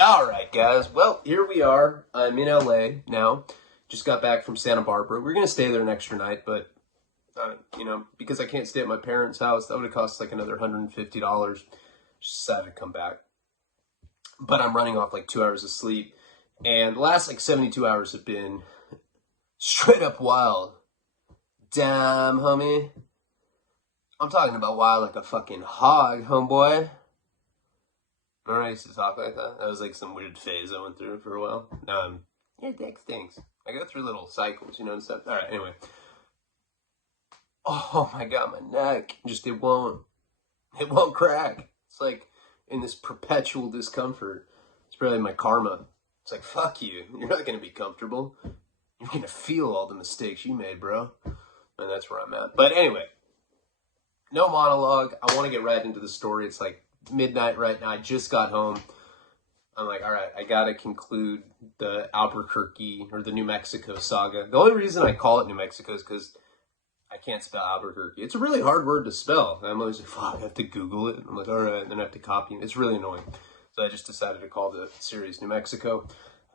All right, guys. Well, here we are. I'm in LA now. Just got back from Santa Barbara. We're going to stay there an extra night, but, because I can't stay at my parents' house, that would have cost like another $150. Just decided to come back. But I'm running off like 2 hours of sleep. And the last like 72 hours have been straight up wild. Damn, homie. I'm talking about wild like a fucking hog, homeboy. Remember I used to talk like that? That was like some weird phase I went through for a while. Now I'm, yeah, dick stinks. I go through little cycles, and stuff. All right, anyway. Oh my God, my neck. It won't crack. It's like in this perpetual discomfort. It's probably my karma. It's like, fuck you. You're not going to be comfortable. You're going to feel all the mistakes you made, bro. And that's where I'm at. But anyway, no monologue. I want to get right into the story. It's like midnight right now. I just got home. I'm like, all right, I got to conclude the Albuquerque or the New Mexico saga. The only reason I call it New Mexico is because I can't spell Albuquerque. It's a really hard word to spell. I'm always like, fuck, I have to Google it. I'm like, all right, and then I have to copy it. It's really annoying. So I just decided to call the series New Mexico.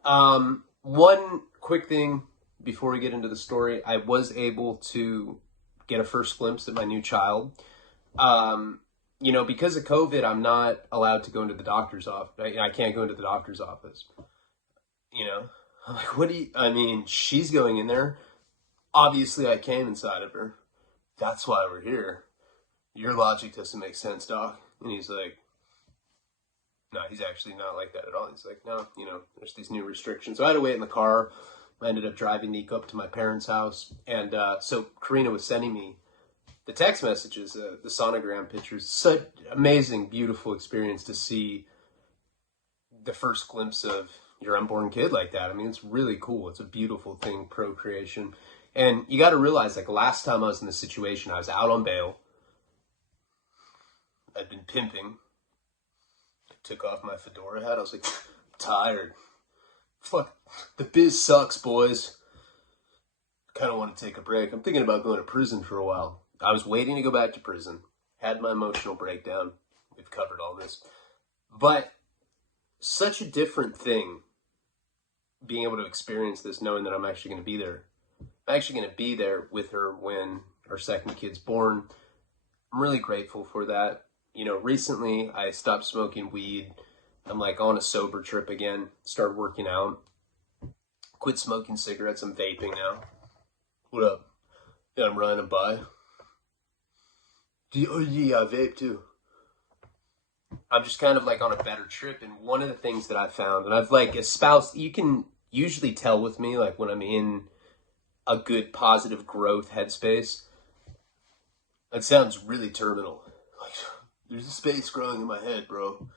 One quick thing before we get into the story, I was able to get a first glimpse at my new child. Because of COVID, I'm not allowed to go into the doctor's office. I can't go into the doctor's office. I'm like, she's going in there. Obviously, I came inside of her. That's why we're here. Your logic doesn't make sense, doc. And he's like, no, he's actually not like that at all. He's like, no, there's these new restrictions. So I had to wait in the car. I ended up driving Nico up to my parents' house. And so Karina was sending me the text messages, the Sonogram pictures. Such amazing, beautiful experience to see the first glimpse of your unborn kid like that. I mean, it's really cool. It's a beautiful thing, procreation. And you got to realize, like, last time I was in this situation, I was out on bail. I'd been pimping. I took off my fedora hat. I was like, tired. Fuck, the biz sucks, boys. Kind of want to take a break. I'm thinking about going to prison for a while. I was waiting to go back to prison. Had my emotional breakdown. We've covered all this. But such a different thing being able to experience this, knowing that I'm actually going to be there. I'm actually going to be there with her when our second kid's born. I'm really grateful for that. Recently I stopped smoking weed. I'm like on a sober trip again. Started working out. Quit smoking cigarettes. I'm vaping now. What up? Yeah, I'm riding by. Oh yeah, I vape too. I'm just kind of like on a better trip. And one of the things that I found, and I've like espoused, you can usually tell with me, like when I'm in a good positive growth headspace. That sounds really terminal. Like, there's a space growing in my head, bro.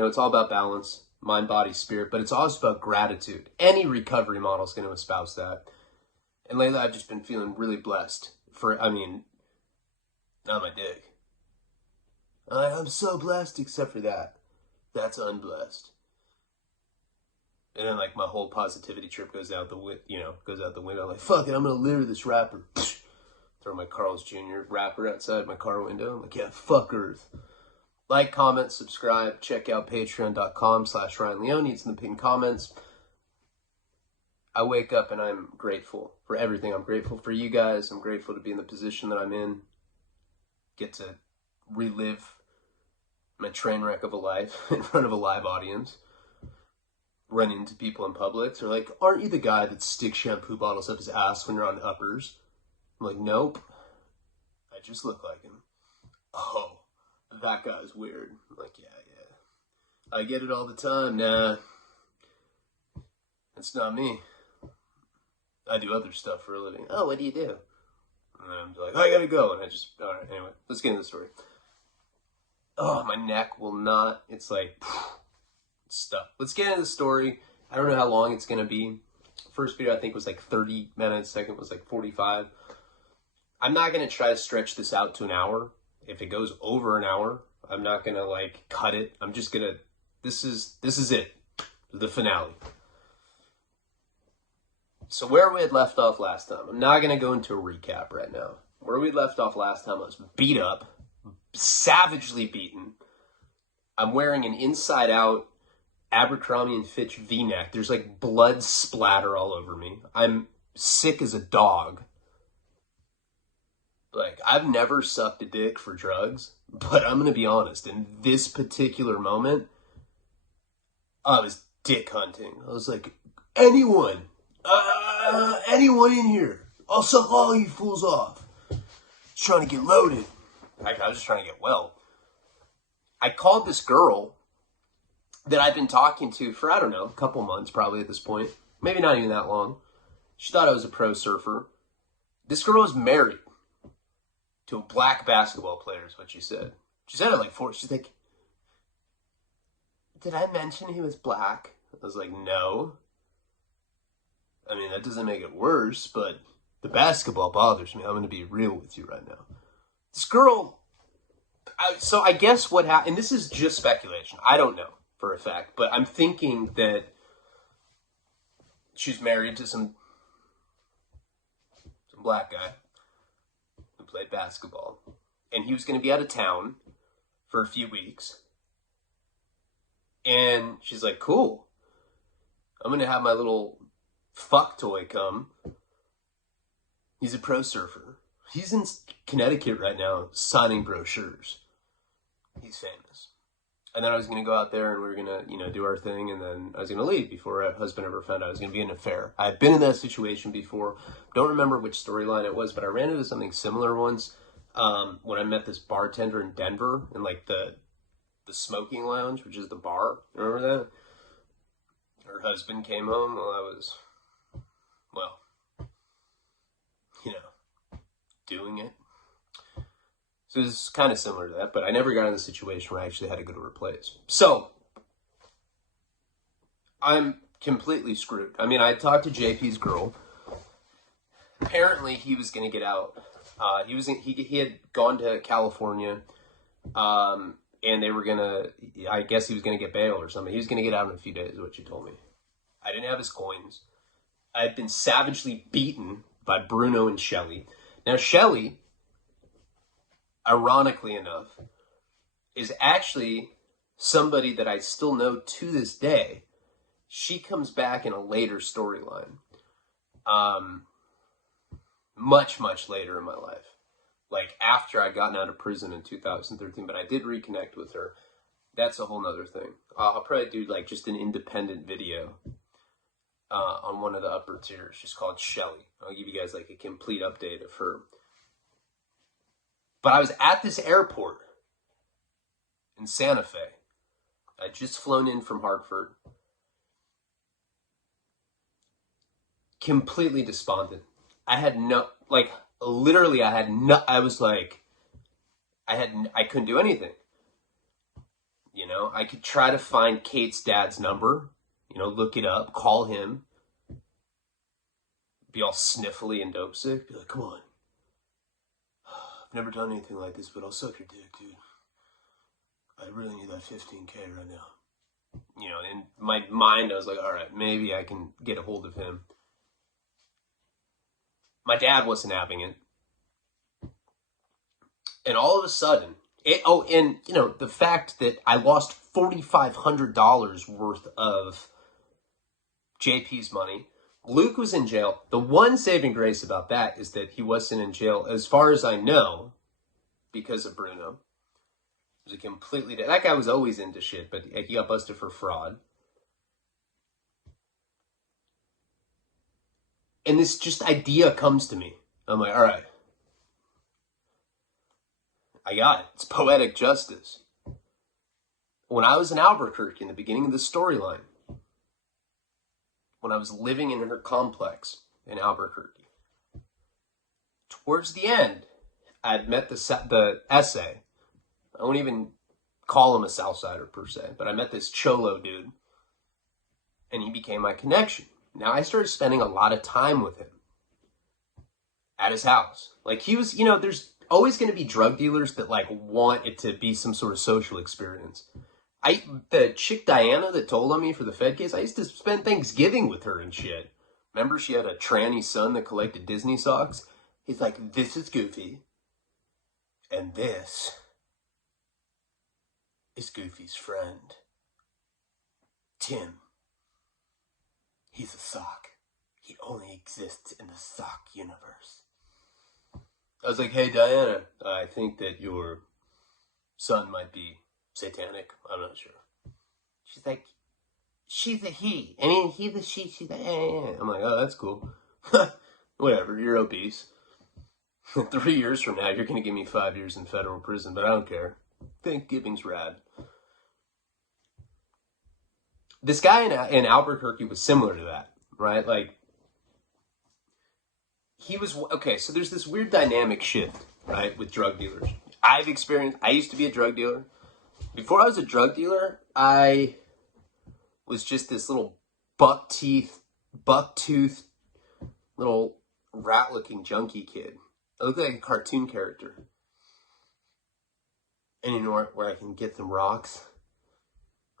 It's all about balance, mind, body, spirit, but it's also about gratitude. Any recovery model is going to espouse that. And lately I've just been feeling really blessed not my dick. I'm so blessed except for that. That's unblessed. And then like my whole positivity trip goes out the window. I'm like, fuck it, I'm gonna litter this rapper. Throw my Carl's Jr. wrapper outside my car window. I'm like, yeah, fuck Earth. Like, comment, subscribe, check out patreon.com/Ryan Leone. It's in the pinned comments. I wake up and I'm grateful for everything. I'm grateful for you guys. I'm grateful to be in the position that I'm in. Get to relive my train wreck of a life in front of a live audience. Run into people in public. They're like, aren't you the guy that sticks shampoo bottles up his ass when you're on uppers? I'm like, nope. I just look like him. Oh, that guy's weird. I'm like, yeah. I get it all the time. Nah. It's not me. I do other stuff for a living. Oh, what do you do? And then I'm like, I gotta go. And all right, anyway, let's get into the story. Oh, my neck will not, it's like, stuff. Let's get into the story. I don't know how long it's going to be. First video, I think, was like 30 minutes. Second was like 45. I'm not going to try to stretch this out to an hour. If it goes over an hour, I'm not going to like cut it. I'm just going to, this is it. The finale. So where we had left off last time, I'm not going to go into a recap right now. Where we left off last time, I was beat up, savagely beaten. I'm wearing an inside out Abercrombie and Fitch V-neck. There's like blood splatter all over me. I'm sick as a dog. Like, I've never sucked a dick for drugs, but I'm gonna be honest, in this particular moment, I was dick hunting. I was like, anyone in here, I'll suck all you fools off. Just trying to get loaded. I was just trying to get well. I called this girl that I've been talking to for, I don't know, a couple months probably at this point. Maybe not even that long. She thought I was a pro surfer. This girl was married to a black basketball player, is what she said. She said it like four. She's like, did I mention he was black? I was like, no. I mean, that doesn't make it worse, but the basketball bothers me. I'm going to be real with you right now. This girl, so I guess what happened, and this is just speculation. I don't know for a fact, but I'm thinking that she's married to some black guy who played basketball, and he was going to be out of town for a few weeks, and she's like, cool, I'm going to have my little fuck toy come. He's a pro surfer. He's in Connecticut right now signing brochures. He's famous. And then I was going to go out there and we were going to, do our thing, and then I was going to leave before her husband ever found out I was going to be in an affair. I've been in that situation before. Don't remember which storyline it was, but I ran into something similar once when I met this bartender in Denver in like the smoking lounge, which is the bar. Remember that? Her husband came home while I was, doing it. So it's kind of similar to that, but I never got in the situation where I actually had to go to her place. So I'm completely screwed. I mean, I talked to JP's girl. Apparently, he was going to get out. He had gone to California, and they were going to, I guess he was going to get bail or something. He was going to get out in a few days, is what she told me. I didn't have his coins. I had been savagely beaten by Bruno and Shelley. Now, Shelley, ironically enough, is actually somebody that I still know to this day. She comes back in a later storyline. Much, much later in my life. Like, after I'd gotten out of prison in 2013, but I did reconnect with her. That's a whole nother thing. I'll probably do, like, just an independent video on one of the upper tiers. She's called Shelley. I'll give you guys, like, a complete update of her. But I was at this airport in Santa Fe. I'd just flown in from Hartford. Completely despondent. I had no, like, literally I had no, I was like, I couldn't do anything. I could try to find Kate's dad's number, look it up, call him, be all sniffly and dope sick, be like, come on. I've never done anything like this, but I'll suck your dick, dude. I really need that 15K right now. In my mind, I was like, all right, maybe I can get a hold of him. My dad wasn't having it. And all of a sudden, the fact that I lost $4,500 worth of JP's money. Luke was in jail. The one saving grace about that is that he wasn't in jail, as far as I know, because of Bruno. It was a completely, that guy was always into shit, but he got busted for fraud. And this just idea comes to me. I'm like, all right. I got it. It's poetic justice. When I was in Albuquerque in the beginning of the storyline, when I was living in her complex in Albuquerque, towards the end, I'd met the essay. I won't even call him a Southsider per se, but I met this Cholo dude, and he became my connection. Now, I started spending a lot of time with him at his house. Like, he was, there's always going to be drug dealers that, like, want it to be some sort of social experience. The chick Diana that told on me for the Fed case, I used to spend Thanksgiving with her and shit. Remember, she had a tranny son that collected Disney socks? He's like, this is Goofy, and this is Goofy's friend, Tim. He's a sock. He only exists in the sock universe. I was like, hey, Diana, I think that your son might be satanic. I'm not sure. She's like, she's a he. I mean, he's a she, she's a eh. I'm like, oh, that's cool. Whatever, you're obese. 3 years from now, you're going to give me 5 years in federal prison, but I don't care. Thanksgiving's rad. This guy in Albuquerque was similar to that, right? Like, he was, okay, so there's this weird dynamic shift, right, with drug dealers. I used to be a drug dealer. Before I was a drug dealer, I was just this little buck-toothed, little rat-looking junkie kid. I looked like a cartoon character. And you know where I can get some rocks?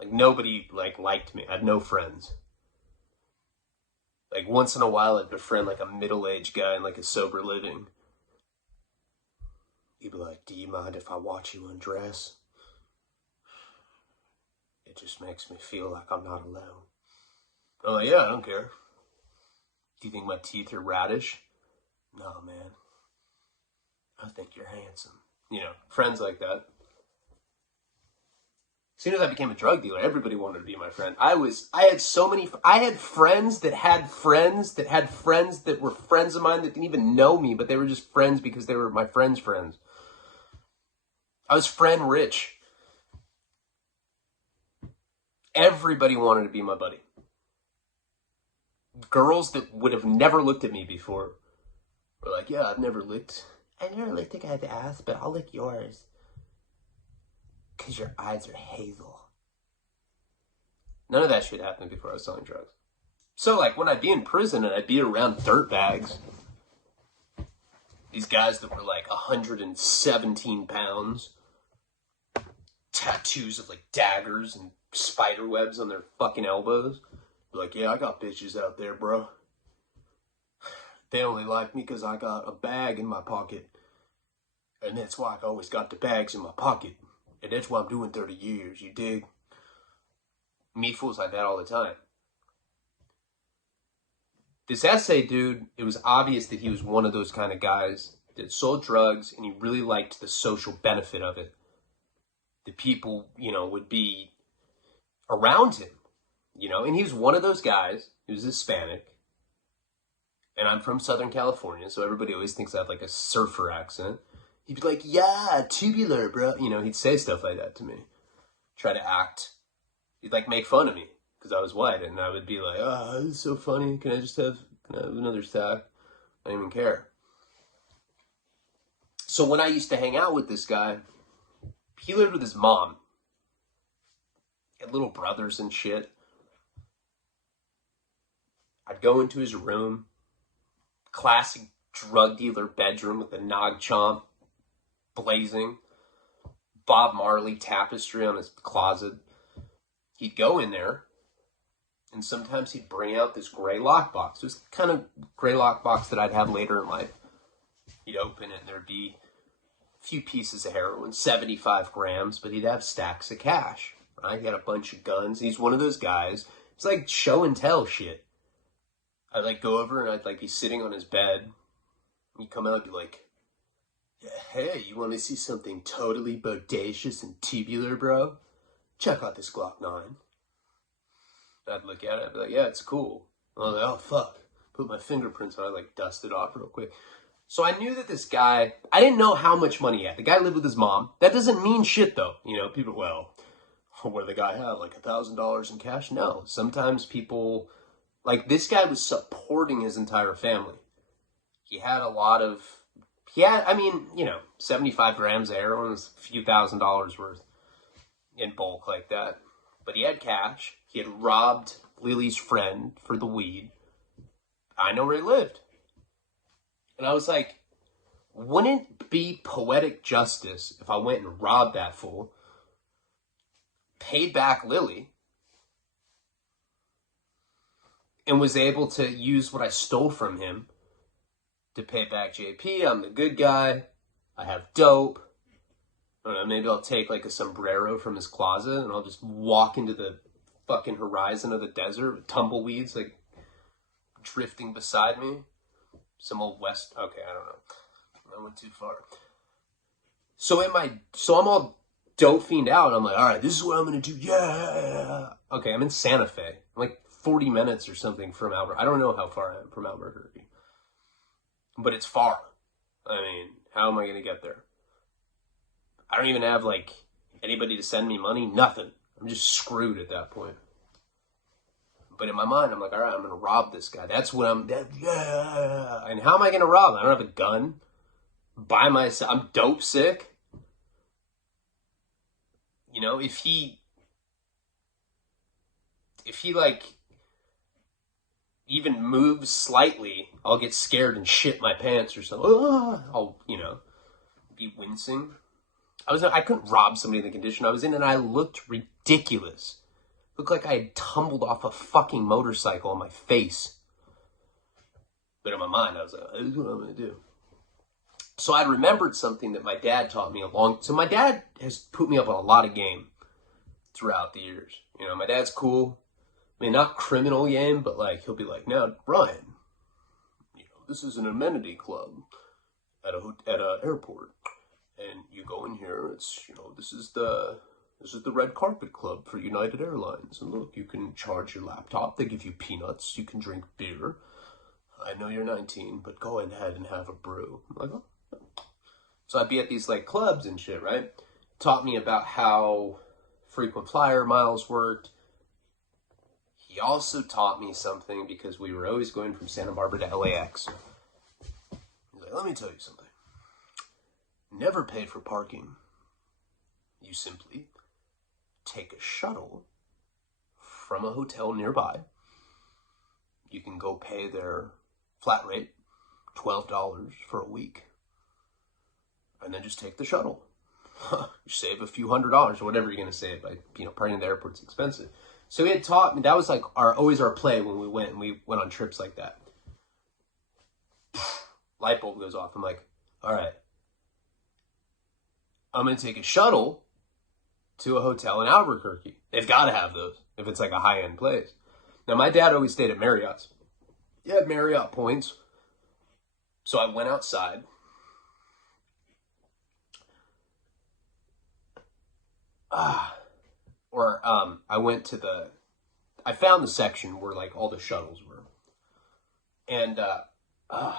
Like, nobody, liked me. I had no friends. Like, once in a while, I'd befriend, a middle-aged guy in, a sober living. He'd be like, do you mind if I watch you undress? It just makes me feel like I'm not alone. I'm like, yeah, I don't care. Do you think my teeth are radish? No, man. I think you're handsome. You know, friends like that. As soon as I became a drug dealer, everybody wanted to be my friend. I had friends that had friends that had friends that were friends of mine that didn't even know me, but they were just friends because they were my friends' friends. I was friend rich. Everybody wanted to be my buddy. Girls that would have never looked at me before were like, yeah, I've never licked a guy's ass, but I'll lick yours. Because your eyes are hazel. None of that shit happened before I was selling drugs. So, when I'd be in prison and I'd be around dirtbags, these guys that were 117 pounds, tattoos of daggers and spider webs on their fucking elbows, like, yeah, I got bitches out there, bro. They only like me because I got a bag in my pocket. And that's why I always got the bags in my pocket. And that's why I'm doing 30 years, you dig? Meet fools like that all the time. This essay dude, it was obvious that he was one of those kind of guys that sold drugs and he really liked the social benefit of it. The people, would be around him, and he was one of those guys. He was Hispanic. And I'm from Southern California, so everybody always thinks I have a surfer accent. He'd be like, yeah, tubular, bro. He'd say stuff like that to me. Try to act. He'd make fun of me because I was white. And I would be like, oh, this is so funny. Can I have another stack? I don't even care. So when I used to hang out with this guy, he lived with his mom. He had little brothers and shit. I'd go into his room. Classic drug dealer bedroom with the nog chomp blazing, Bob Marley tapestry on his closet. He'd go in there, and sometimes he'd bring out this gray lockbox. It was kind of gray lockbox that I'd have later in life. He'd open it, and there'd be a few pieces of heroin, 75 grams, but he'd have stacks of cash. Right? He had a bunch of guns. He's one of those guys. It's like show and tell shit. I'd go over, and I'd be sitting on his bed. He'd come out and be like, hey, you want to see something totally bodacious and tubular, bro? Check out this Glock 9. I'd look at it, I'd be like, yeah, it's cool. I was like, oh, fuck. Put my fingerprints on it, dust it off real quick. So I knew that this guy, I didn't know how much money he had. The guy lived with his mom. That doesn't mean shit, though. People, well, what did the guy have, $1,000 in cash? No. Sometimes people, this guy was supporting his entire family. He had a lot of, 75 grams of heroin was a few $1,000s worth in bulk like that. But he had cash. He had robbed Lily's friend for the weed. I know where he lived. And I was like, wouldn't it be poetic justice if I went and robbed that fool, paid back Lily, and was able to use what I stole from him to pay back JP? I'm the good guy. I have dope. I don't know, maybe I'll take like a sombrero from his closet and I'll just walk into the fucking horizon of the desert with tumbleweeds like drifting beside me. Some old west. Okay, I don't know. I went too far. So I'm all dope fiend out. I'm like, all right, this is what I'm gonna do. Yeah. Okay, I'm in Santa Fe. I'm like 40 minutes or something from Albuquerque. I don't know how far I am from Albuquerque, but it's far. I mean, how am I gonna get there? I don't even have like anybody to send me money. Nothing. I'm just screwed at that point. But in my mind, I'm like, all right, I'm gonna rob this guy. That's what yeah. And how am I gonna rob him? I don't have a gun. By myself. I'm dope sick. You know, if he like even moves slightly, I'll get scared and shit my pants or something. I'll, be wincing. I couldn't rob somebody in the condition I was in, and I looked ridiculous. Looked like I had tumbled off a fucking motorcycle on my face. But in my mind, I was like, this is what I'm gonna do. So I remembered something that my dad taught me so my dad has put me up on a lot of game throughout the years. You know, my dad's cool. I mean, not criminal game, but like, he'll be like, now, Brian, this is an amenity club at a airport. And you go in here, it's, this is the red carpet club for United Airlines. And look, you can charge your laptop. They give you peanuts. You can drink beer. I know you're 19, but go ahead and have a brew. I'm like, oh. So I'd be at these like clubs and shit, right? Taught me about how frequent flyer miles worked. He also taught me something because we were always going from Santa Barbara to LAX. He's like, let me tell you something. Never pay for parking. You simply take a shuttle from a hotel nearby. You can go pay their flat rate, $12 for a week. And then just take the shuttle. You save a few $100s or whatever you're going to save by, parking at the airport's expensive. So he had taught me, that was like always our play when we went on trips like that. Light bulb goes off. I'm like, all right, I'm going to take a shuttle to a hotel in Albuquerque. They've got to have those if it's like a high-end place. Now, my dad always stayed at Marriott's. He had Marriott points. So I went outside. I found the section where like all the shuttles were. And, sorry,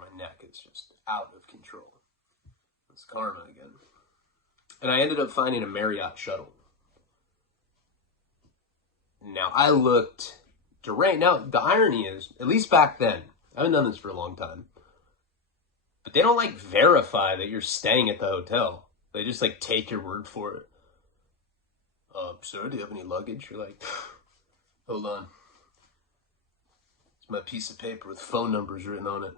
my neck is just out of control. It's karma again. And I ended up finding a Marriott shuttle. Now, I looked deranged. Now, the irony is, at least back then, I haven't done this for a long time, but they don't like verify that you're staying at the hotel. They just like take your word for it. Sir, do you have any luggage? You're like, hold on. It's my piece of paper with phone numbers written on it.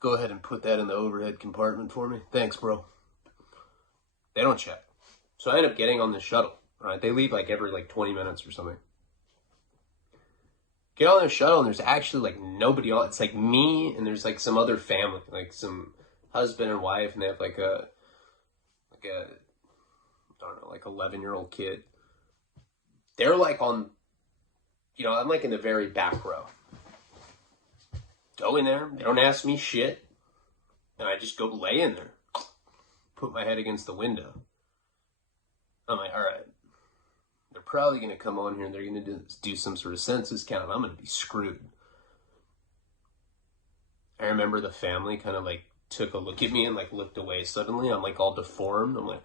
Go ahead and put that in the overhead compartment for me. Thanks, bro. They don't check. So I end up getting on the shuttle. Right? They leave like every like 20 minutes or something. Get on the shuttle and there's actually like nobody else. It's like me and there's like some other family, like some husband and wife, and they have like a I don't know, like 11-year-old kid. They're like on, I'm like in the very back row. Go in there. They don't ask me shit. And I just go lay in there. Put my head against the window. I'm like, all right. They're probably going to come on here and they're going to do some sort of census count. I'm going to be screwed. I remember the family kind of like took a look at me and like looked away suddenly. I'm like all deformed. I'm like,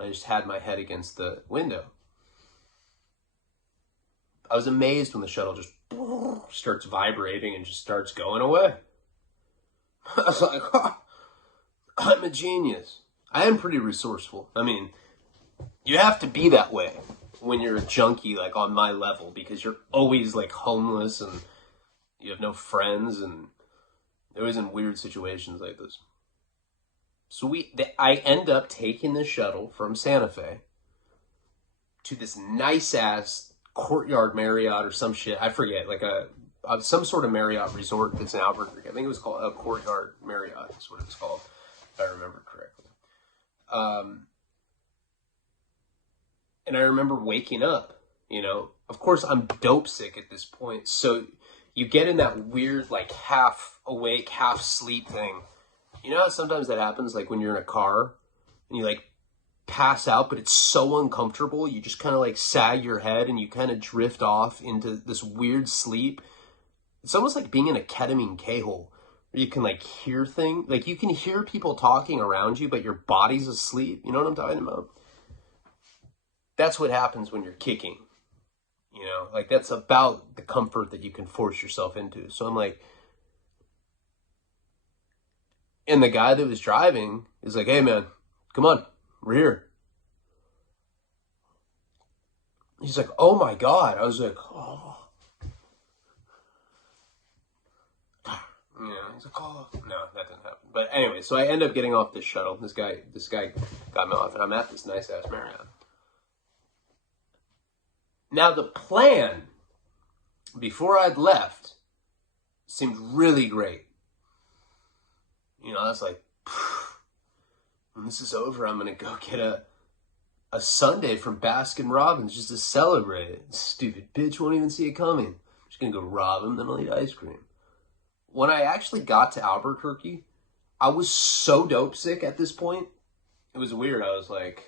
I just had my head against the window. I was amazed when the shuttle just starts vibrating and just starts going away. I was like, I'm a genius. I am pretty resourceful. I mean, you have to be that way when you're a junkie, like on my level, because you're always like homeless and you have no friends and you're always in weird situations like this. So I end up taking the shuttle from Santa Fe to this nice ass Courtyard Marriott or some shit. I forget, like some sort of Marriott resort that's in Albuquerque. I think it was called a Courtyard Marriott. That's what it was called. if I remember correctly. And I remember waking up, you know. Of course, I'm dope sick at this point. So you get in that weird, like, half awake, half sleep thing. You know how sometimes that happens, like, when you're in a car and you, like, pass out, but it's so uncomfortable. You just kind of, like, sag your head and you kind of drift off into this weird sleep. It's almost like being in a ketamine K-hole. You can, like, hear things. Like, you can hear people talking around you, but your body's asleep. You know what I'm talking about? That's what happens when you're kicking. You know? Like, that's about the comfort that you can force yourself into. So I'm like... And the guy that was driving is like, hey, man, come on. We're here. He's like, oh, my God. I was like, oh... Yeah, he's like, oh, no, that didn't happen. But anyway, so I end up getting off this shuttle. This guy got me off, and I'm at this nice-ass Marriott. Now, the plan, before I'd left, seemed really great. You know, I was like, when this is over, I'm going to go get a sundae from Baskin Robbins just to celebrate it. Stupid bitch won't even see it coming. I'm just going to go rob him, then I'll eat ice cream. When I actually got to Albuquerque, I was so dope sick at this point. It was weird. I was like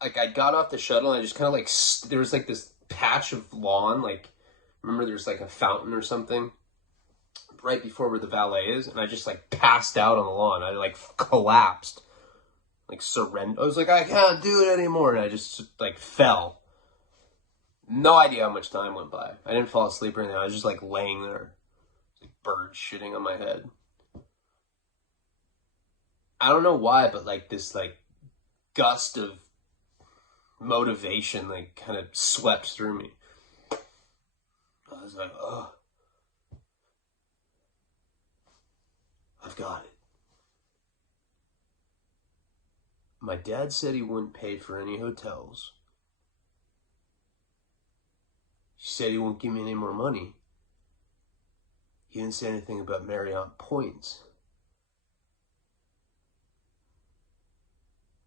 I got off the shuttle and I just kind of like, there was like this patch of lawn. Like, remember there's like a fountain or something right before where the valet is. And I just like passed out on the lawn. I like collapsed, like surrendered. I was like, I can't do it anymore. And I just like fell. No idea how much time went by. I didn't fall asleep or anything. I was just like laying there. Birds shitting on my head. I don't know why, but like this like gust of motivation like kind of swept through me. I was like, oh, I've got it. My dad said he wouldn't pay for any hotels. He said he won't give me any more money. He didn't say anything about Marriott points.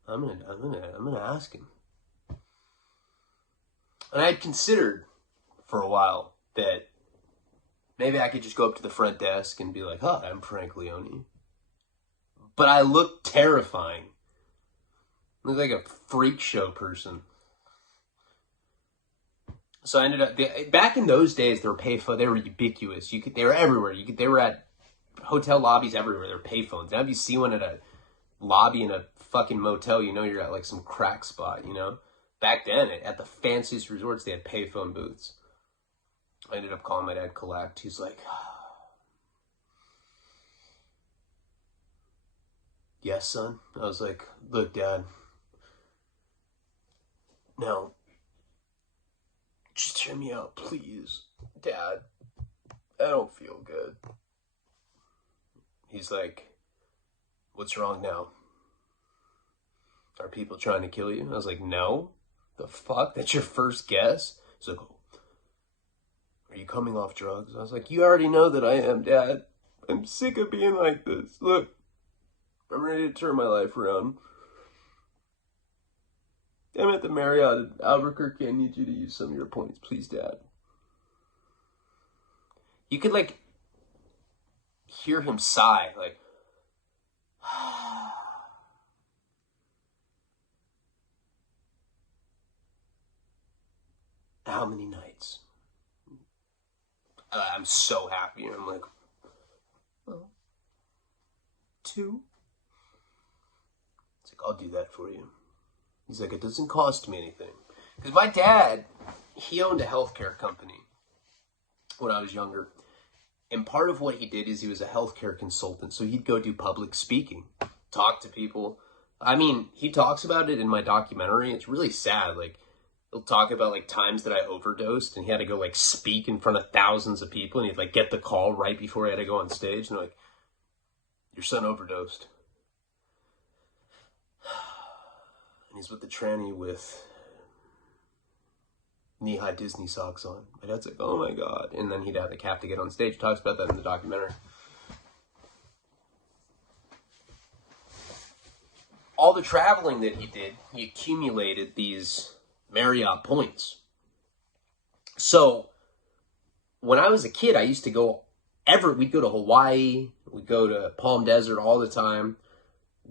I'm gonna ask him. And I had considered for a while that maybe I could just go up to the front desk and be like, "Hi, I'm Frank Leone." But I looked terrifying. I looked like a freak show person. So I ended up, back in those days, they were ubiquitous. They were everywhere. They were at hotel lobbies everywhere. They were payphones. Now if you see one at a lobby in a fucking motel, you know you're at like some crack spot, you know? Back then, at the fanciest resorts, they had payphone booths. I ended up calling my dad collect. He's like, yes, son? I was like, look, Dad. Now, just hear me out, please. Dad, I don't feel good. He's like, what's wrong now? Are people trying to kill you? I was like, no. The fuck? That's your first guess? He's like, are you coming off drugs? I was like, you already know that I am, Dad. I'm sick of being like this. Look, I'm ready to turn my life around. I'm at the Marriott at Albuquerque. I need you to use some of your points, please, Dad. You could, like, hear him sigh, like, how many nights? I'm so happy. And I'm like, well, 2. It's like, I'll do that for you. He's like, it doesn't cost me anything. Because my dad, he owned a healthcare company when I was younger. And part of what he did is he was a healthcare consultant. So he'd go do public speaking, talk to people. I mean, he talks about it in my documentary. It's really sad. Like, he'll talk about, like, times that I overdosed and he had to go, like, speak in front of thousands of people. And he'd, like, get the call right before he had to go on stage. And they're like, your son overdosed. And he's with the tranny with knee-high Disney socks on. My dad's like, oh my God. And then he'd have to get on stage. Talks about that in the documentary. all the traveling that he did, he accumulated these Marriott points. So when I was a kid, I used to go we'd go to Hawaii, we'd go to Palm Desert all the time.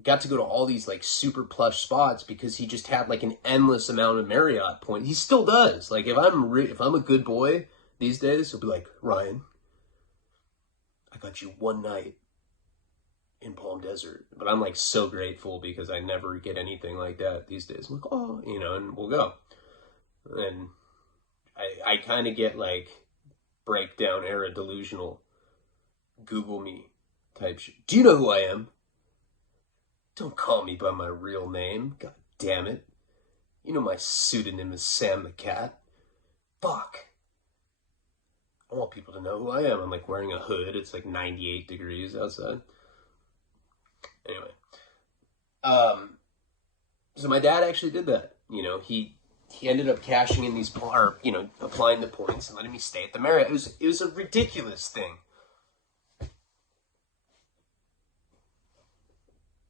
Got to go to all these like super plush spots because he just had like an endless amount of Marriott points. He still does. Like if I'm a good boy these days, he'll be like, Ryan, I got you one night in Palm Desert. But I'm like so grateful because I never get anything like that these days. I'm like, oh, you know, and we'll go. And I kind of get like breakdown era delusional Google me type shit. Do you know who I am? Don't call me by my real name. God damn it. You know my pseudonym is Sam the Cat. Fuck. I want people to know who I am. I'm like wearing a hood. It's like 98 degrees outside. Anyway. So my dad actually did that. You know, he ended up cashing in these, or, you know, applying the points and letting me stay at the Marriott. It was a ridiculous thing.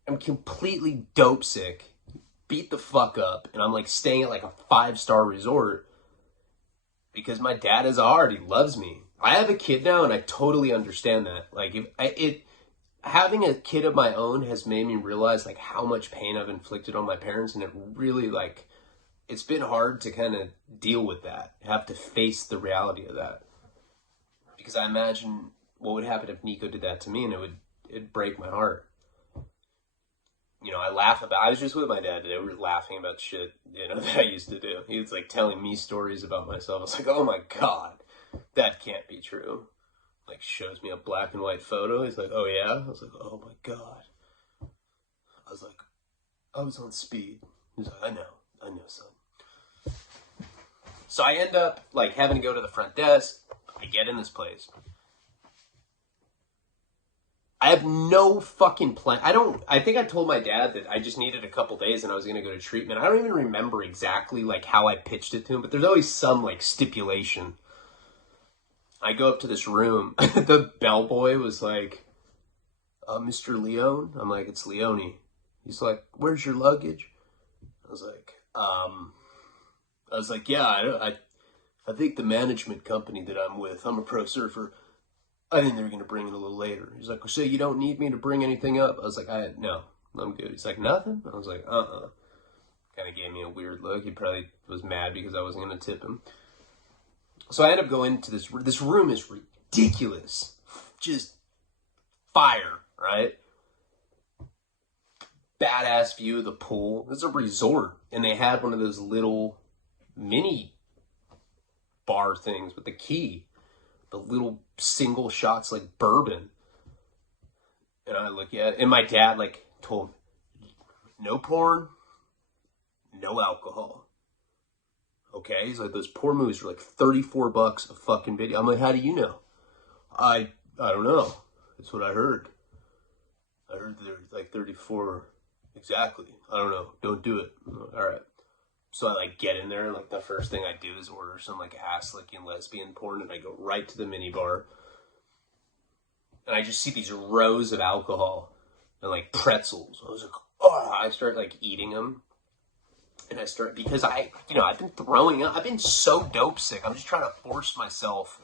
I'm completely dope sick, beat the fuck up, and I'm like staying at like a 5-star resort because my dad is hard. He loves me. I have a kid now, and I totally understand that. Like, having a kid of my own has made me realize like how much pain I've inflicted on my parents, and it really like it's been hard to kind of deal with that, have to face the reality of that, because I imagine what would happen if Nico did that to me, and it'd break my heart. You know, I was just with my dad today. We were laughing about shit, you know, that I used to do. He was like telling me stories about myself. I was like, oh my God, that can't be true. Like shows me a black and white photo. He's like, oh yeah? I was like, oh my God. I was like, I was on speed. He's like, I know, son. So I end up like having to go to the front desk. I get in this place. I have no fucking plan. I think I told my dad that I just needed a couple days and I was going to go to treatment. I don't even remember exactly like how I pitched it to him, but there's always some like stipulation. I go up to this room. The bellboy was like, Mr. Leone? I'm like, it's Leone. He's like, where's your luggage? I was like, yeah, I think the management company that I'm with, I'm a pro surfer, I think they're going to bring it a little later. He's like, so you don't need me to bring anything up? I was like, no, I'm good. He's like, nothing? I was like, Kind of gave me a weird look. He probably was mad because I wasn't going to tip him. So I end up going to this room is ridiculous. Just fire, right? Badass view of the pool. This is a resort. And they had one of those little mini bar things with the key. The little single shots like bourbon. And I look at it, and my dad like told me, no porn, no alcohol. Okay? He's like, those porn movies are like $34 a fucking video. I'm like, how do you know? I don't know. That's what I heard. I heard they're like 34 exactly. I don't know. Don't do it. All right. So I like get in there, and like the first thing I do is order some like ass-licking lesbian porn, and I go right to the mini bar. And I just see these rows of alcohol and like pretzels. I was like, oh, I start like eating them. And I start, because I've been throwing up. I've been so dope sick. I'm just trying to force myself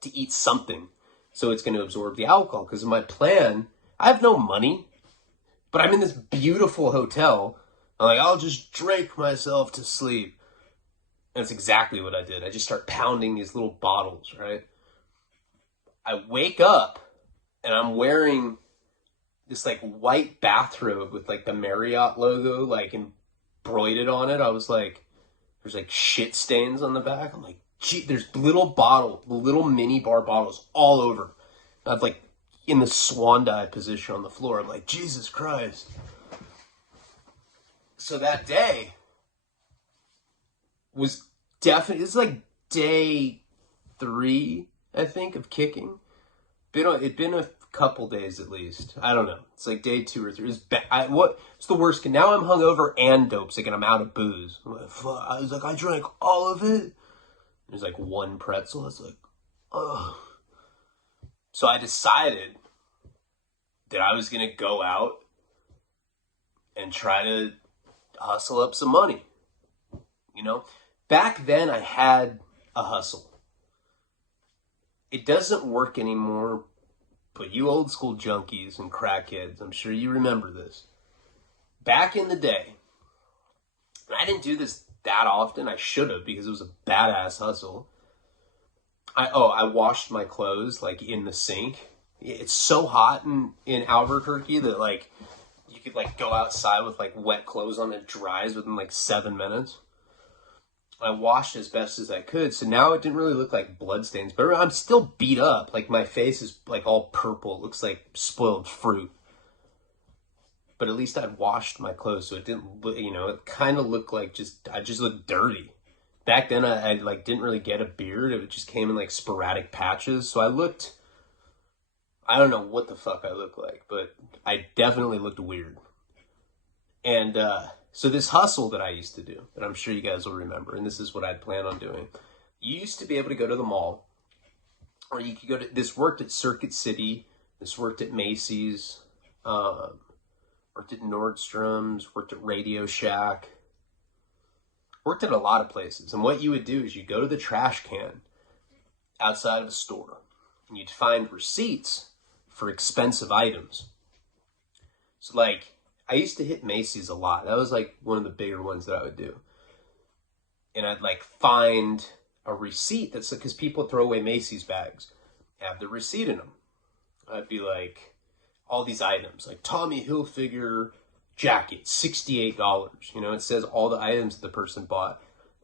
to eat something so it's going to absorb the alcohol. Because my plan, I have no money, but I'm in this beautiful hotel. I'm like, I'll just drink myself to sleep. And that's exactly what I did. I just start pounding these little bottles, right? I wake up and I'm wearing this like white bathrobe with like the Marriott logo like embroidered on it. I was like, there's like shit stains on the back. I'm like, gee, there's little mini bar bottles all over. I've like in the swan dive position on the floor. I'm like, Jesus Christ. So that day was definitely, it's like day 3, I think, of kicking. It'd been a couple days at least. I don't know. It's like day 2 or 3. What's the worst? Now I'm hungover and dope sick and I'm out of booze. I was like, I drank all of it. There's like one pretzel. I was like, ugh. So I decided that I was going to go out and try to hustle up some money. You know, back then I had a hustle. It doesn't work anymore, but you old school junkies and crackheads, I'm sure you remember this. Back in the day, I didn't do this that often. I should have, because it was a badass hustle. I washed my clothes like in the sink. It's so hot in Albuquerque that like you could like go outside with like wet clothes on, it dries within like 7 minutes. I washed as best as I could, so now it didn't really look like bloodstains, but I'm still beat up. Like my face is like all purple. It looks like spoiled fruit. But at least I'd washed my clothes, so it didn't look, it kind of looked like I just looked dirty. Back then I like didn't really get a beard. It just came in like sporadic patches. So I don't know what the fuck I look like, but I definitely looked weird. And so this hustle that I used to do, that I'm sure you guys will remember, and this is what I'd plan on doing. You used to be able to go to the mall, or you could go to, this worked at Circuit City, this worked at Macy's, worked at Nordstrom's, worked at Radio Shack, worked at a lot of places. And what you would do is you go to the trash can outside of a store, and you'd find receipts for expensive items. So like, I used to hit Macy's a lot. That was like one of the bigger ones that I would do. And I'd like find a receipt that's, because people throw away Macy's bags, have the receipt in them. I'd be like, all these items, like Tommy Hilfiger jacket, $68. It says all the items the person bought.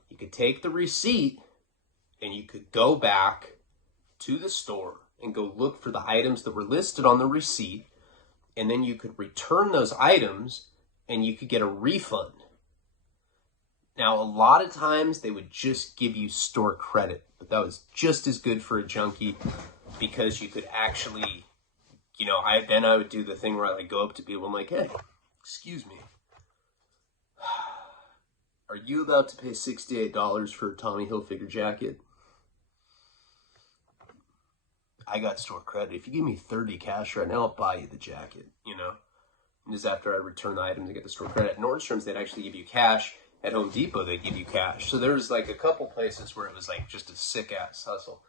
You could take the receipt and you could go back to the store and go look for the items that were listed on the receipt. And then you could return those items and you could get a refund. Now, a lot of times they would just give you store credit, but that was just as good for a junkie, because you could actually, I would do the thing where I like go up to people, I'm like, hey, excuse me, are you about to pay $68 for a Tommy Hilfiger jacket? I got store credit. If you give me 30 cash right now, I'll buy you the jacket, And this is after I return the items and get the store credit. At Nordstrom's, they'd actually give you cash. At Home Depot, they'd give you cash. So there was like a couple places where it was like just a sick-ass hustle.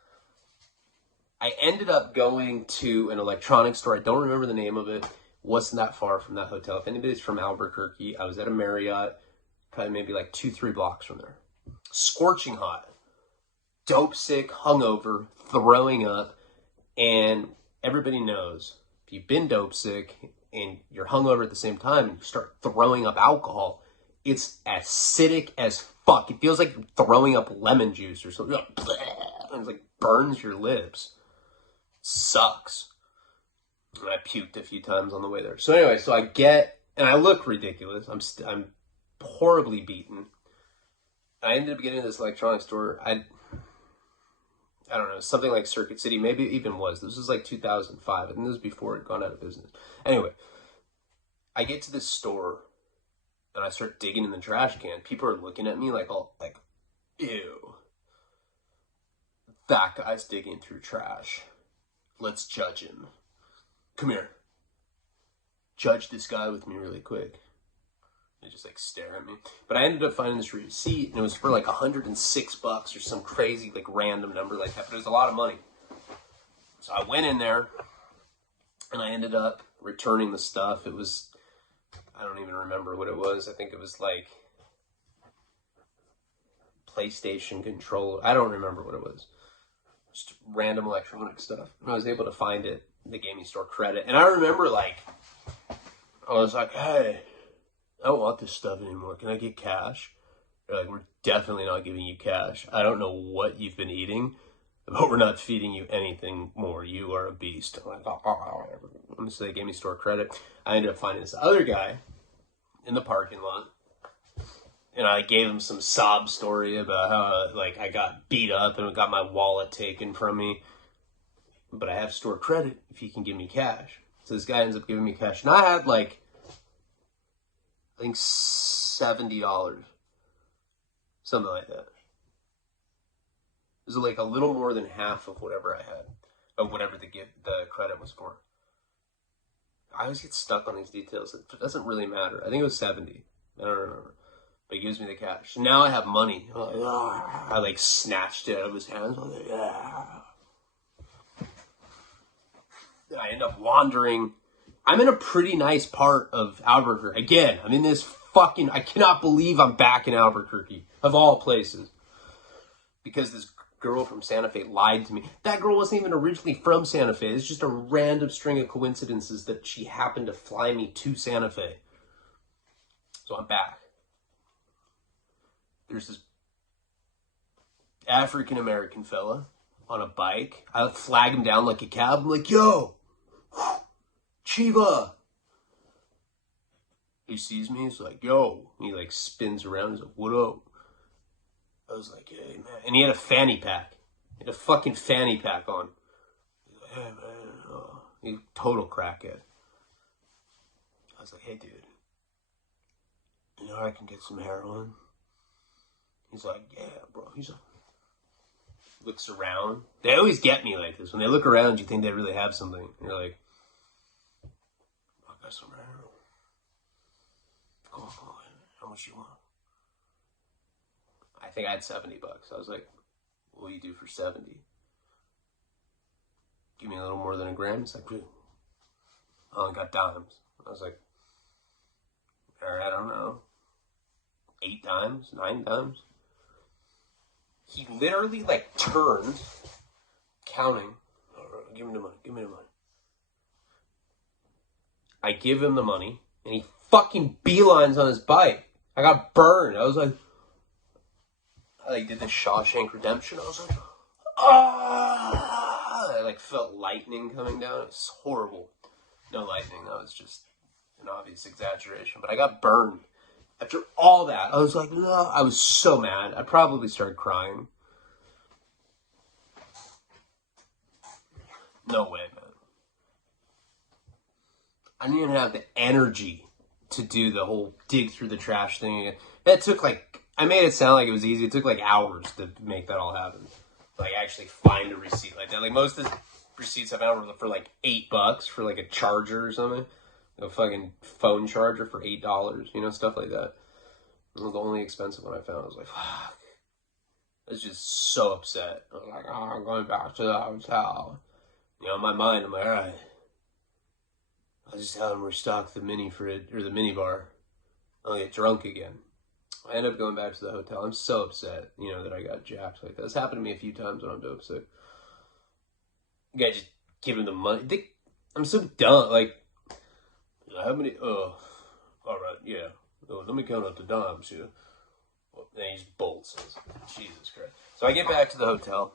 I ended up going to an electronics store. I don't remember the name of it. Wasn't that far from that hotel. If anybody's from Albuquerque, I was at a Marriott, probably maybe like 2-3 blocks from there. Scorching hot. Dope sick, hungover, throwing up. And everybody knows, if you've been dope sick and you're hungover at the same time and you start throwing up alcohol, it's acidic as fuck. It feels like you're throwing up lemon juice or something. And it like burns your lips. Sucks. And I puked a few times on the way there. So anyway, so I get, and I look ridiculous. I'm horribly beaten. I ended up getting to this electronics store. I don't know, something like Circuit City, maybe it even was. This was like 2005, and this was before it had gone out of business. Anyway, I get to this store, and I start digging in the trash can. People are looking at me like, ew. That guy's digging through trash. Let's judge him. Come here. Judge this guy with me really quick. They just like stare at me. But I ended up finding this receipt, and it was for like $106 or some crazy like random number like that. But it was a lot of money. So I went in there, and I ended up returning the stuff. It was, I don't even remember what it was. I think it was like PlayStation controller. I don't remember what it was. Just random electronic stuff. And I was able to find it. They gave me store credit. And I remember like, I was like, hey, I don't want this stuff anymore. Can I get cash? They're like, we're definitely not giving you cash. I don't know what you've been eating, but we're not feeding you anything more. You are a beast. I'm like, oh. So they gave me store credit. I ended up finding this other guy in the parking lot. And I gave him some sob story about how like I got beat up and got my wallet taken from me. But I have store credit if you can give me cash. So this guy ends up giving me cash. And I had like, I think $70. Something like that. It was like a little more than half of whatever I had. Of whatever the credit was for. I always get stuck on these details. It doesn't really matter. I think it was 70. I don't remember. But he gives me the cash. So now I have money. I like snatched it out of his hands. I was like, yeah. Then I end up wandering. I'm in a pretty nice part of Albuquerque. Again, I'm in this fucking... I cannot believe I'm back in Albuquerque, of all places. Because this girl from Santa Fe lied to me. That girl wasn't even originally from Santa Fe. It's just a random string of coincidences that she happened to fly me to Santa Fe. So I'm back. There's this African-American fella on a bike. I flag him down like a cab. I'm like, yo, Chiva. He sees me. He's like, yo. And he like spins around. He's like, what up? I was like, hey, man. And he had a fanny pack. He had a fucking fanny pack on. He's like, hey, man. Oh. He's total crackhead. I was like, hey, dude. You know I can get some heroin? He's like, yeah, bro. He's like, looks around. They always get me like this. When they look around, you think they really have something. And you're like, I got some heroin. Go on. How much you want? I think I had $70. I was like, what do you do for 70? Give me a little more than a gram. He's like, dude, I only got dimes. I was like, all right, I don't know. 8 dimes, 9 dimes. He literally like turned, counting. All right, give me the money. I give him the money, and he fucking beelines on his bike. I got burned. I was like, I like did the Shawshank Redemption. I was like, ah! I like felt lightning coming down. It was horrible. No lightning. That was just an obvious exaggeration. But I got burned. After all that, I was like, no. I was so mad. I probably started crying. No way, man. I didn't even have the energy to do the whole dig through the trash thing again. That took like, I made it sound like it was easy. It took like hours to make that all happen. Like actually find a receipt like that. Like most of the receipts I found were for like $8 for like a charger or something. A fucking phone charger for $8, you know, stuff like that. It was the only expensive one I found. I was like, fuck. I was just so upset. I was like, oh, I'm going back to the hotel. You know, in my mind, I'm like, all right. I'll just have them restock the mini fridge or the mini bar. I'll get drunk again. I end up going back to the hotel. I'm so upset, you know, that I got jacked like that. This happened to me a few times when I'm dope sick. You gotta just give him the money. I'm so dumb. Like, how many? All right, yeah. Let me count up the dimes here. Well, then he just bolts. Jesus Christ. So I get back to the hotel.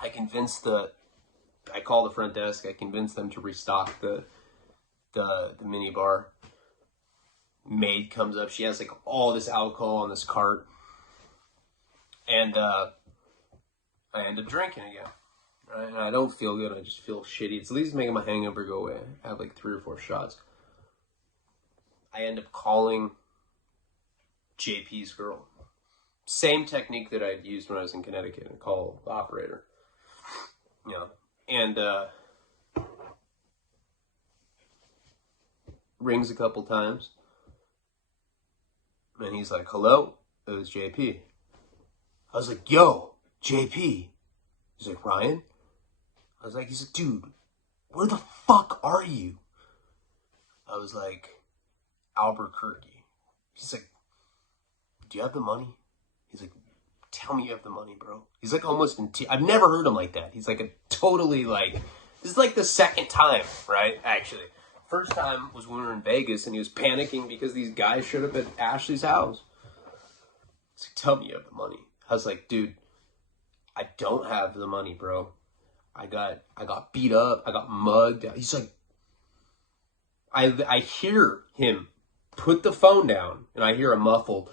I call the front desk. I convince them to restock the mini bar. Maid comes up. She has like all this alcohol on this cart. And I end up drinking again. Right? And I don't feel good. I just feel shitty. It's at least making my hangover go away. I have like 3 or 4 shots. I end up calling JP's girl. Same technique that I'd used when I was in Connecticut and call the operator. You know, and rings a couple times. And he's like, hello? It was JP. I was like, yo, JP. He's like, Ryan? He's like, dude, where the fuck are you? I was like, Albuquerque. He's like, do you have the money? He's like, tell me you have the money, bro. He's like almost in tears. I've never heard him like that. He's like a totally like, this is like the second time, right? Actually. First time was when we were in Vegas and he was panicking because these guys showed up at Ashley's house. He's like, tell me you have the money. I was like, dude, I don't have the money, bro. I got beat up. I got mugged. He's like, I hear him put the phone down and I hear a muffled,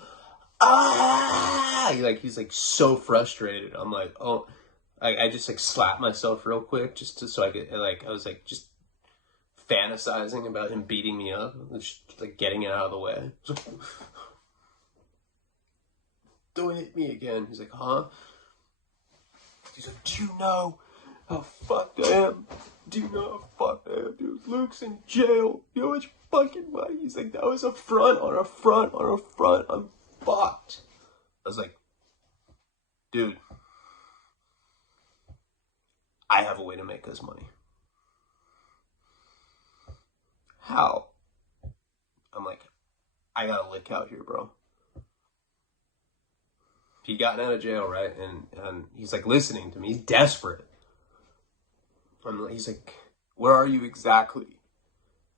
ah! He's like so frustrated. I'm like, oh, I just like slapped myself real quick just so I could like, I was like just fantasizing about him beating me up, just like getting it out of the way. Like, don't hit me again. He's like, huh? He's like, do you know how fucked I am. Do you know how fucked I am, dude? Luke's in jail. You know how much fucking money? He's like, that was a front on a front on a front. I'm fucked. I was like, dude, I have a way to make us money. How? I'm like, I got a lick out here, bro. He gotten out of jail, right? And he's like listening to me. He's desperate. He's like, where are you exactly?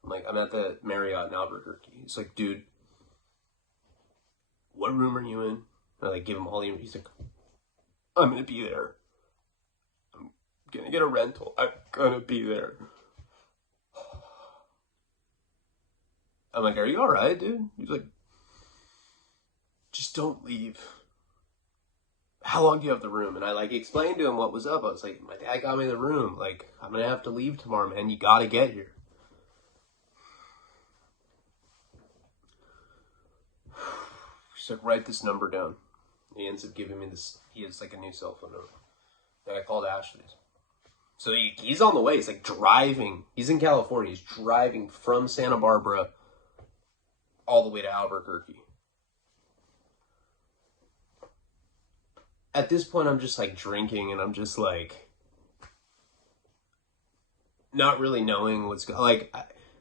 I'm like, I'm at the Marriott in Albuquerque. He's like, dude, what room are you in? And I like give him all the. He's like, I'm gonna be there. I'm gonna get a rental. I'm gonna be there. I'm like, are you all right, dude? He's like, just don't leave. How long do you have the room? And I like explained to him what was up. I was like, my dad got me the room. Like, I'm gonna have to leave tomorrow, man. You gotta get here. He's like, write this number down. He ends up giving me this. He has like a new cell phone number. And I called Ashley's. So he's on the way. He's like driving. He's in California. He's driving from Santa Barbara all the way to Albuquerque. At this point, I'm just like drinking and I'm just like not really knowing what's going. Like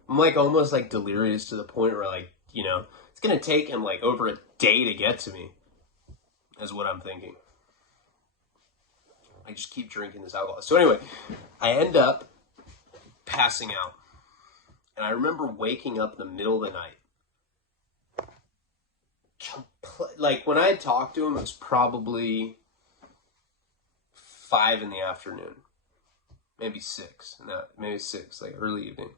I'm like almost like delirious to the point where like, you know, it's gonna take him like over a day to get to me, is what I'm thinking. I just keep drinking this alcohol. So anyway, I end up passing out, and I remember waking up in the middle of the night. Like when I had talked to him, it was probably 5 in the afternoon, maybe 6, maybe 6, like early evening.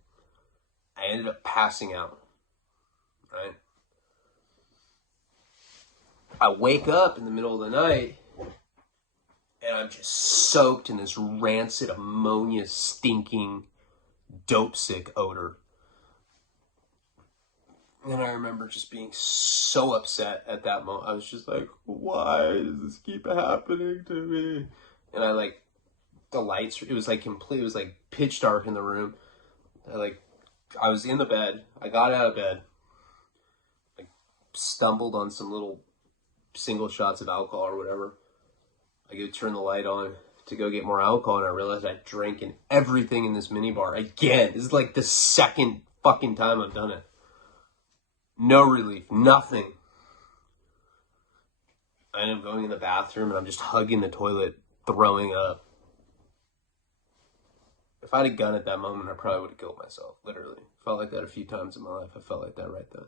I ended up passing out, right? I wake up in the middle of the night, and I'm just soaked in this rancid, ammonia, stinking, dope sick odor. And I remember just being so upset at that moment. I was just like, why does this keep happening to me? And I like, the lights, it was like complete, it was like pitch dark in the room. I was in the bed. I got out of bed. Like, stumbled on some little single shots of alcohol or whatever. I go turn the light on to go get more alcohol, and I realized I drank in everything in this minibar again. This is like the second fucking time I've done it. No relief, nothing. I end up going in the bathroom and I'm just hugging the toilet, throwing up. If I had a gun at that moment, I probably would have killed myself, literally. Felt like that a few times in my life. I felt like that right then.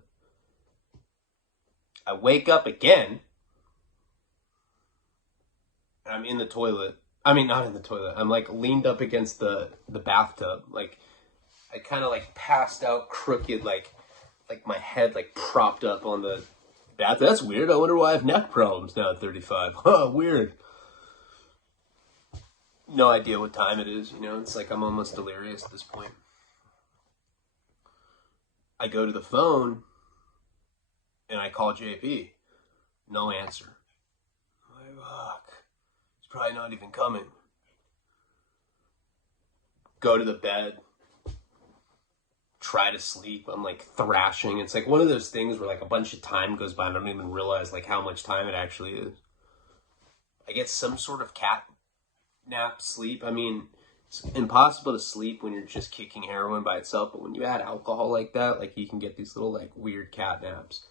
I wake up again, and I'm in the toilet. I mean, not in the toilet. I'm like leaned up against the bathtub. Like, I kind of like passed out crooked, like my head like propped up on the bath. That's weird. I wonder why I have neck problems now at 35. Huh, weird. No idea what time it is, you know? It's like I'm almost delirious at this point. I go to the phone and I call JP. No answer. I'm like, fuck. He's probably not even coming. Go to the bed. Try to sleep. I'm like thrashing. It's like one of those things where like a bunch of time goes by and I don't even realize like how much time it actually is. I get some sort of cat nap sleep. I mean, it's impossible to sleep when you're just kicking heroin by itself, but when you add alcohol like that, like you can get these little like weird cat naps.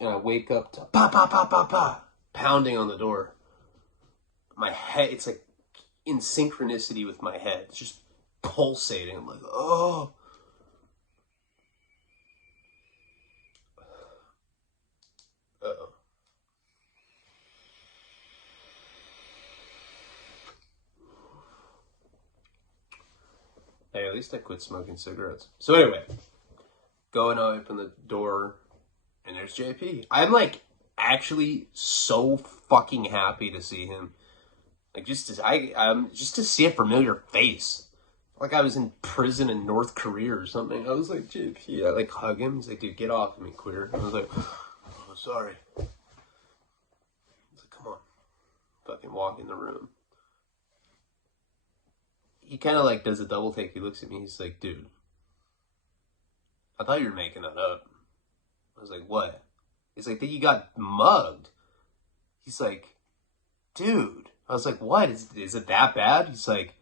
And I wake up to pa pa pa pa pa pounding on the door. My head, it's like in synchronicity with my head. It's just pulsating. I'm like, oh. Uh-oh. Hey, at least I quit smoking cigarettes. So anyway, go and I open the door, and there's JP. I'm like actually so fucking happy to see him. Like just to see a familiar face. Like I was in prison in North Korea or something. I was like, JP, I like hug him. He's like, dude, get off of me, queer. I was like, oh, sorry. He's like, come on. Fucking walk in the room. he kind of like does a double take. He looks at me. He's like, dude, I thought you were making that up. I was like, what? He's like, that you got mugged. He's like, dude. I was like, what? Is it that bad? He's like,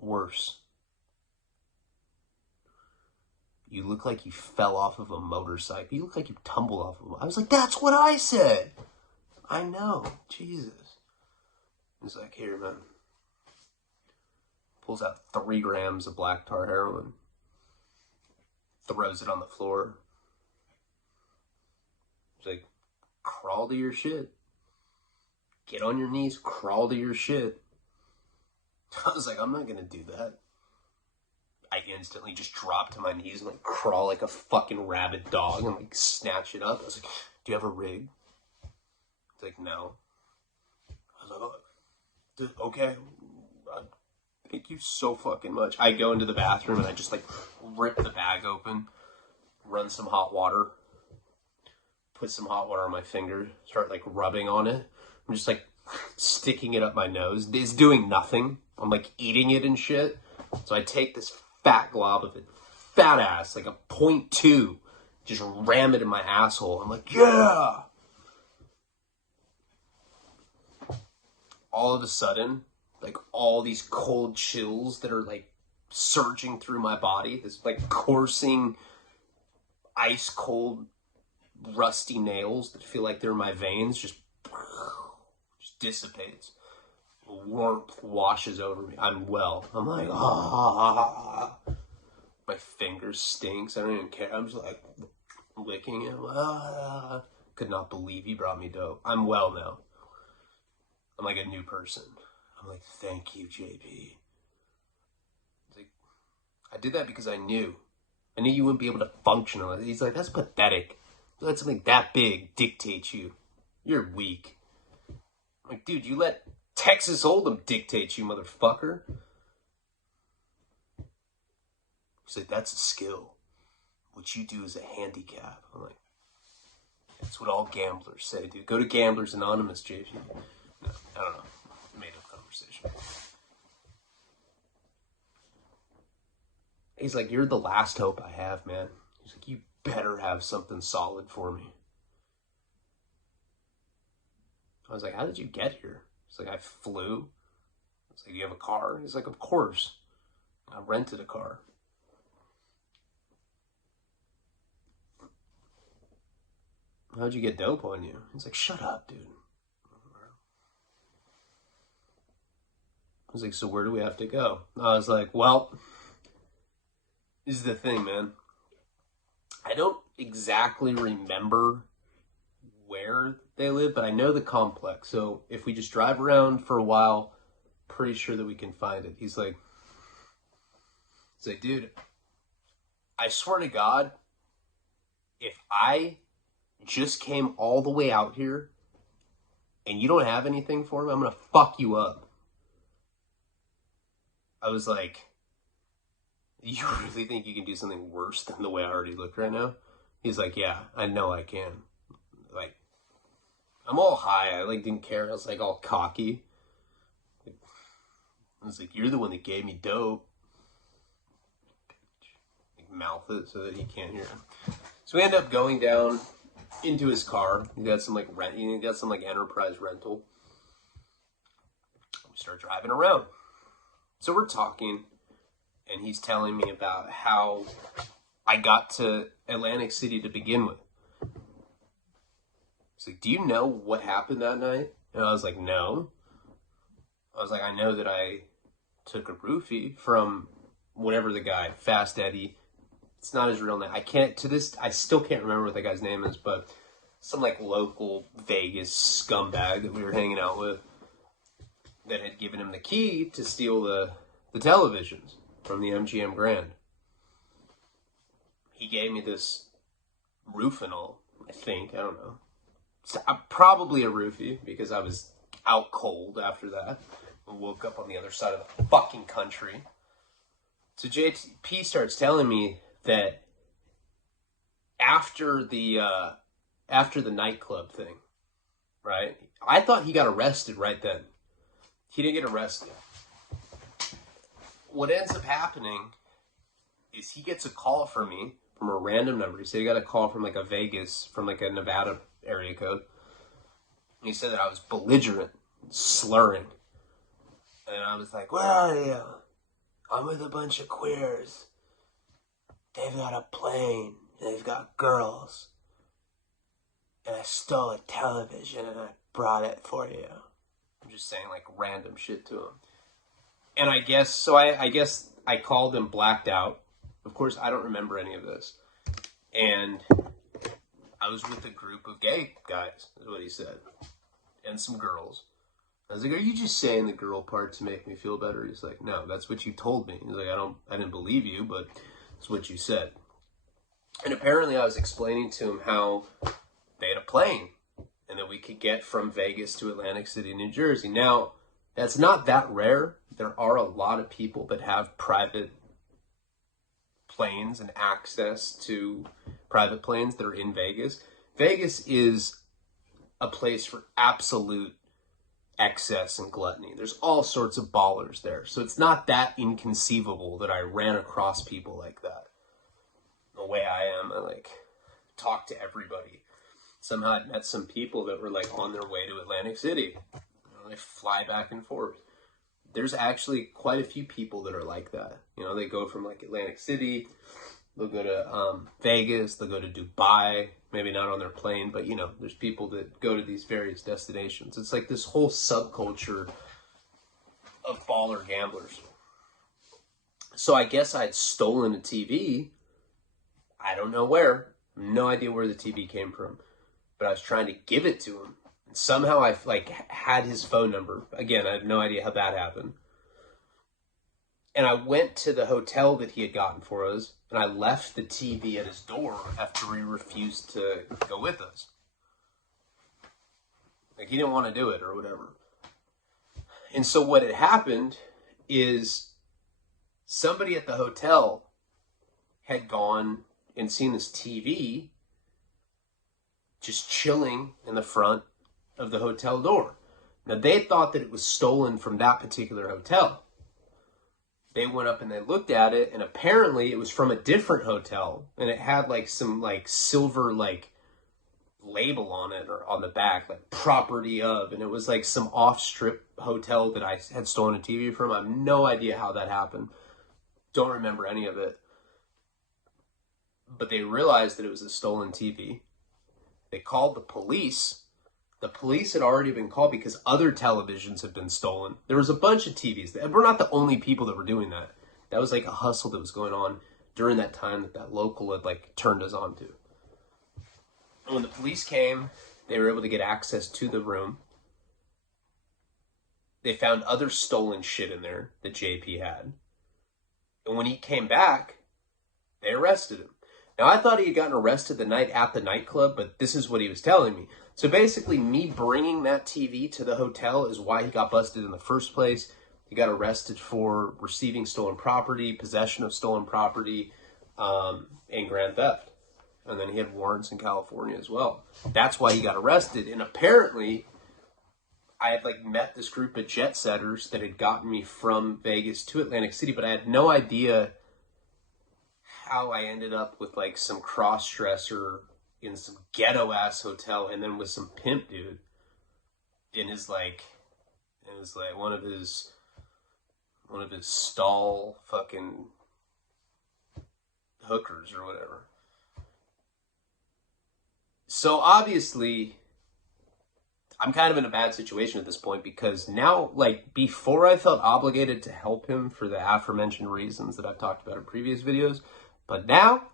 worse. You look like you fell off of a motorcycle. You look like you tumbled off of a motorcycle. I was like, that's what I said. I know. Jesus. He's like, here, man. Pulls out 3 grams of black tar heroin. Throws it on the floor. He's like, crawl to your shit. Get on your knees, crawl to your shit. I was like, I'm not going to do that. I instantly just drop to my knees and like crawl like a fucking rabid dog and like snatch it up. I was like, do you have a rig? It's like, no. I was like, oh, dude, okay. Thank you so fucking much. I go into the bathroom and I just like rip the bag open, run some hot water, put some hot water on my finger, start like rubbing on it. I'm just like sticking it up my nose. It's doing nothing. I'm like eating it and shit. So I take this fat glob of it, fat ass, like a 0.2, just ram it in my asshole. I'm like, yeah! All of a sudden, like all these cold chills that are like surging through my body, this like coursing, ice cold, rusty nails that feel like they're in my veins, just dissipates. Warmth washes over me. I'm well. I'm like, ah. My finger stinks. I don't even care. I'm just like licking it. Ah. Could not believe you brought me dope. I'm well now. I'm like a new person. I'm like, thank you, JP. It's like, I did that because I knew you wouldn't be able to function. He's like, that's pathetic. Let something that big dictate you. You're weak. I'm like, dude, you let Texas Hold'em dictate you, motherfucker. He's like, that's a skill. What you do is a handicap. I'm like, that's what all gamblers say, dude. Go to Gamblers Anonymous, JP. No, I don't know. Made up conversation. He's like, you're the last hope I have, man. He's like, you better have something solid for me. I was like, how did you get here? He's like, I flew. I was like, you have a car? He's like, of course. I rented a car. How'd you get dope on you? He's like, shut up, dude. I was like, so where do we have to go? I was like, well, this is the thing, man. I don't exactly remember where they live, but I know the complex. So if we just drive around for a while, pretty sure that we can find it. He's like, dude, I swear to God, if I just came all the way out here and you don't have anything for me, I'm going to fuck you up. I was like, you really think you can do something worse than the way I already look right now? He's like, yeah, I know I can. Like, I'm all high. I like didn't care. I was like all cocky. I was like, you're the one that gave me dope. Like, mouth it so that he can't hear it. So we end up going down into his car. He got some like enterprise rental. We start driving around. So we're talking, and he's telling me about how I got to Atlantic City to begin with. He's like, do you know what happened that night? And I was like, no. I was like, I know that I took a roofie from whatever the guy, Fast Eddie. It's not his real name. I still can't remember what that guy's name is, but some like local Vegas scumbag that we were hanging out with that had given him the key to steal the televisions from the MGM Grand. He gave me this roof and all, I think. I don't know. Probably a roofie because I was out cold after that. I woke up on the other side of the fucking country. So JP starts telling me that after the nightclub thing, right? I thought he got arrested right then. He didn't get arrested. what ends up happening is he gets a call from me from a random number. He said he got a call from like a Vegas, from like a Nevada area code. And he said that I was belligerent, slurring. And I was like, where are you? I'm with a bunch of queers. They've got a plane. They've got girls. And I stole a television and I brought it for you. I'm just saying like random shit to him. And I guess I called him blacked out. Of course, I don't remember any of this. And I was with a group of gay guys, is what he said. And some girls. I was like, are you just saying the girl part to make me feel better? He's like, no, that's what you told me. He's like, I didn't believe you, but it's what you said. And apparently I was explaining to him how they had a plane and that we could get from Vegas to Atlantic City, New Jersey. Now, that's not that rare. There are a lot of people that have private planes and access to private planes that are in Vegas. Vegas is a place for absolute excess and gluttony. There's all sorts of ballers there. So it's not that inconceivable that I ran across people like that. The way I am, I like talk to everybody. Somehow I met some people that were like on their way to Atlantic City. They fly back and forth. There's actually quite a few people that are like that. They go from like Atlantic City, they'll go to Vegas, they'll go to Dubai, maybe not on their plane, but there's people that go to these various destinations. It's like this whole subculture of baller gamblers. So I guess I'd stolen a TV. I don't know where. No idea where the TV came from. But I was trying to give it to him. And somehow I had his phone number. Again, I have no idea how that happened. And I went to the hotel that he had gotten for us, and I left the TV at his door after he refused to go with us. Like, he didn't want to do it or whatever. And so what had happened is somebody at the hotel had gone and seen this TV just chilling in the front of the hotel door. Now, they thought that it was stolen from that particular hotel. They went up and they looked at it, and apparently it was from a different hotel, and it had like some like silver like label on it or on the back, like property of, and it was like some off-strip hotel that I had stolen a TV from. I have no idea how that happened. Don't remember any of it. But they realized that it was a stolen TV. They called the police. The police had already been called because other televisions had been stolen. There was a bunch of TVs. We're not the only people that were doing that. That was like a hustle that was going on during that time that local had like turned us on to. And when the police came, they were able to get access to the room. They found other stolen shit in there that JP had. And when he came back, they arrested him. Now, I thought he had gotten arrested the night at the nightclub, but this is what he was telling me. So basically, me bringing that TV to the hotel is why he got busted in the first place. He got arrested for receiving stolen property, possession of stolen property, and grand theft. And then he had warrants in California as well. That's why he got arrested. And apparently, I had like met this group of jet setters that had gotten me from Vegas to Atlantic City, but I had no idea how I ended up with like some cross-dresser in some ghetto-ass hotel and then with some pimp dude in his like, it was like one of his stall fucking hookers or whatever. So obviously, I'm kind of in a bad situation at this point because now, like, before I felt obligated to help him for the aforementioned reasons that I've talked about in previous videos, but now,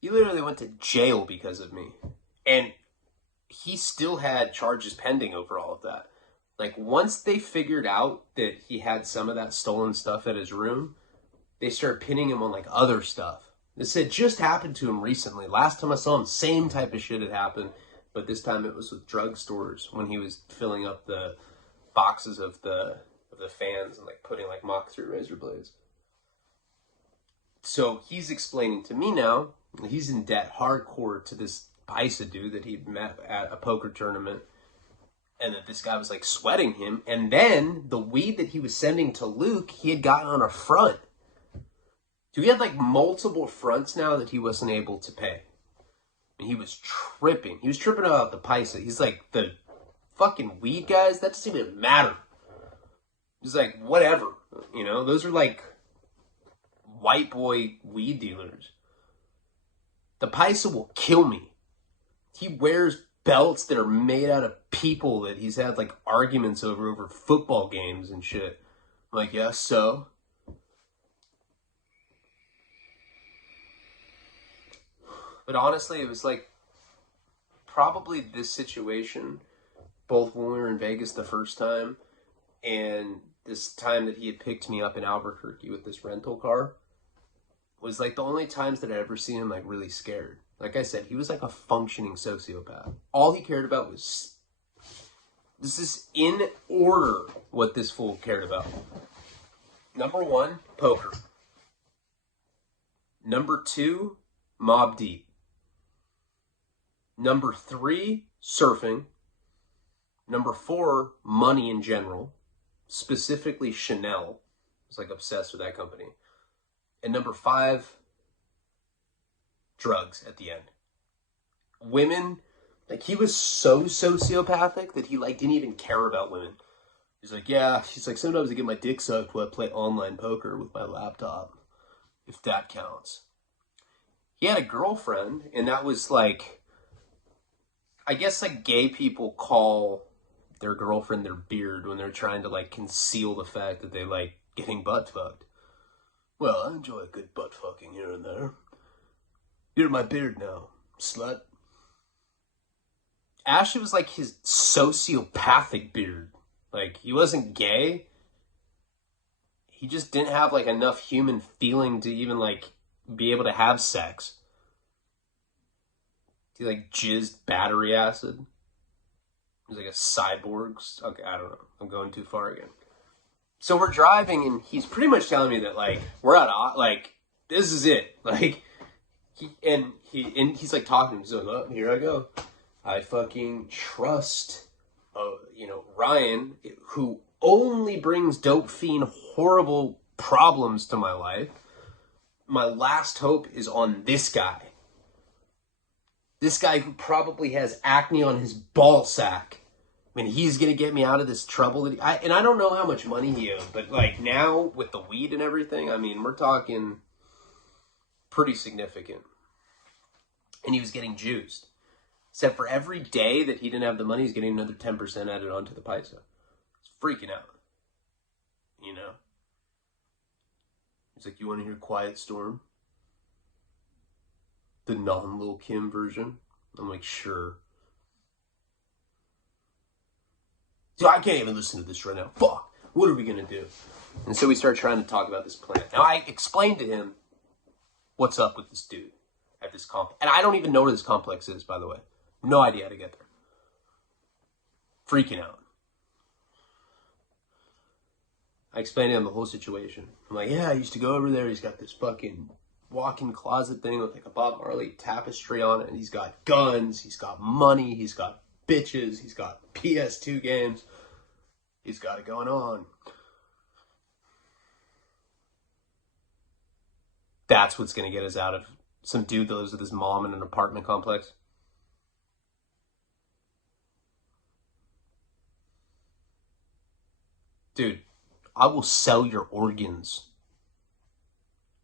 he literally went to jail because of me. And he still had charges pending over all of that. Like, once they figured out that he had some of that stolen stuff at his room, they started pinning him on, like, other stuff. This had just happened to him recently. Last time I saw him, same type of shit had happened. But this time it was with drugstores when he was filling up the boxes of the fans and, like, putting, like, Mach 3 razor blades. So he's explaining to me now, he's in debt hardcore to this Paisa dude that he met at a poker tournament. and that this guy was like sweating him. And then the weed that he was sending to Luke, he had gotten on a front. So he had like multiple fronts now that he wasn't able to pay. And he was tripping. He was tripping about the paisa. He's like, the fucking weed guys, that doesn't even matter. He's like, whatever. You know, those are like white boy weed dealers. The paisa will kill me. He wears belts that are made out of people that he's had like arguments over football games and shit. I'm like, yeah, so? But honestly, it was like probably this situation, both when we were in Vegas the first time and this time that he had picked me up in Albuquerque with this rental car, was like the only times that I'd ever seen him like really scared. Like I said, he was like a functioning sociopath. All he cared about was, this is in order what this fool cared about. Number 1, poker. Number 2, Mobb Deep. Number 3, surfing. Number 4, money in general. Specifically Chanel. I was like obsessed with that company. And number 5, drugs at the end. Women, like he was so sociopathic that he like didn't even care about women. He's like, yeah, he's like, sometimes I get my dick sucked when I play online poker with my laptop, if that counts. He had a girlfriend, and that was like, I guess like gay people call their girlfriend their beard when they're trying to like conceal the fact that they like getting butt fucked. Well, I enjoy a good butt fucking here and there. You're my beard now, slut. Ashley was like his sociopathic beard. Like, he wasn't gay. He just didn't have like enough human feeling to even like be able to have sex. He like jizzed battery acid. He was like a cyborg. Okay, I don't know. I'm going too far again. So we're driving, and he's pretty much telling me that like we're at like this is it. Like he's like talking to me. He's like, oh, here I go. I fucking trust, Ryan, who only brings dope fiend horrible problems to my life. My last hope is on this guy. This guy who probably has acne on his ball sack. I mean, he's going to get me out of this trouble. I don't know how much money he owed, but like now with the weed and everything, I mean, we're talking pretty significant. And he was getting juiced. Except for every day that he didn't have the money, he's getting another 10% added onto the paisa. He's freaking out. You know? He's like, you want to hear Quiet Storm? The non-Lil Kim version? I'm like, sure. So I can't even listen to this right now. Fuck! What are we going to do? And so we start trying to talk about this plan. Now, I explained to him what's up with this dude at this complex. And I don't even know where this complex is, by the way. No idea how to get there. Freaking out. I explained to him the whole situation. I'm like, yeah, I used to go over there. He's got this fucking walk-in closet thing with like a Bob Marley tapestry on it. And he's got guns. He's got money. He's got bitches. He's got PS2 games. He's got it going on. That's what's going to get us out of some dude that lives with his mom in an apartment complex. Dude, I will sell your organs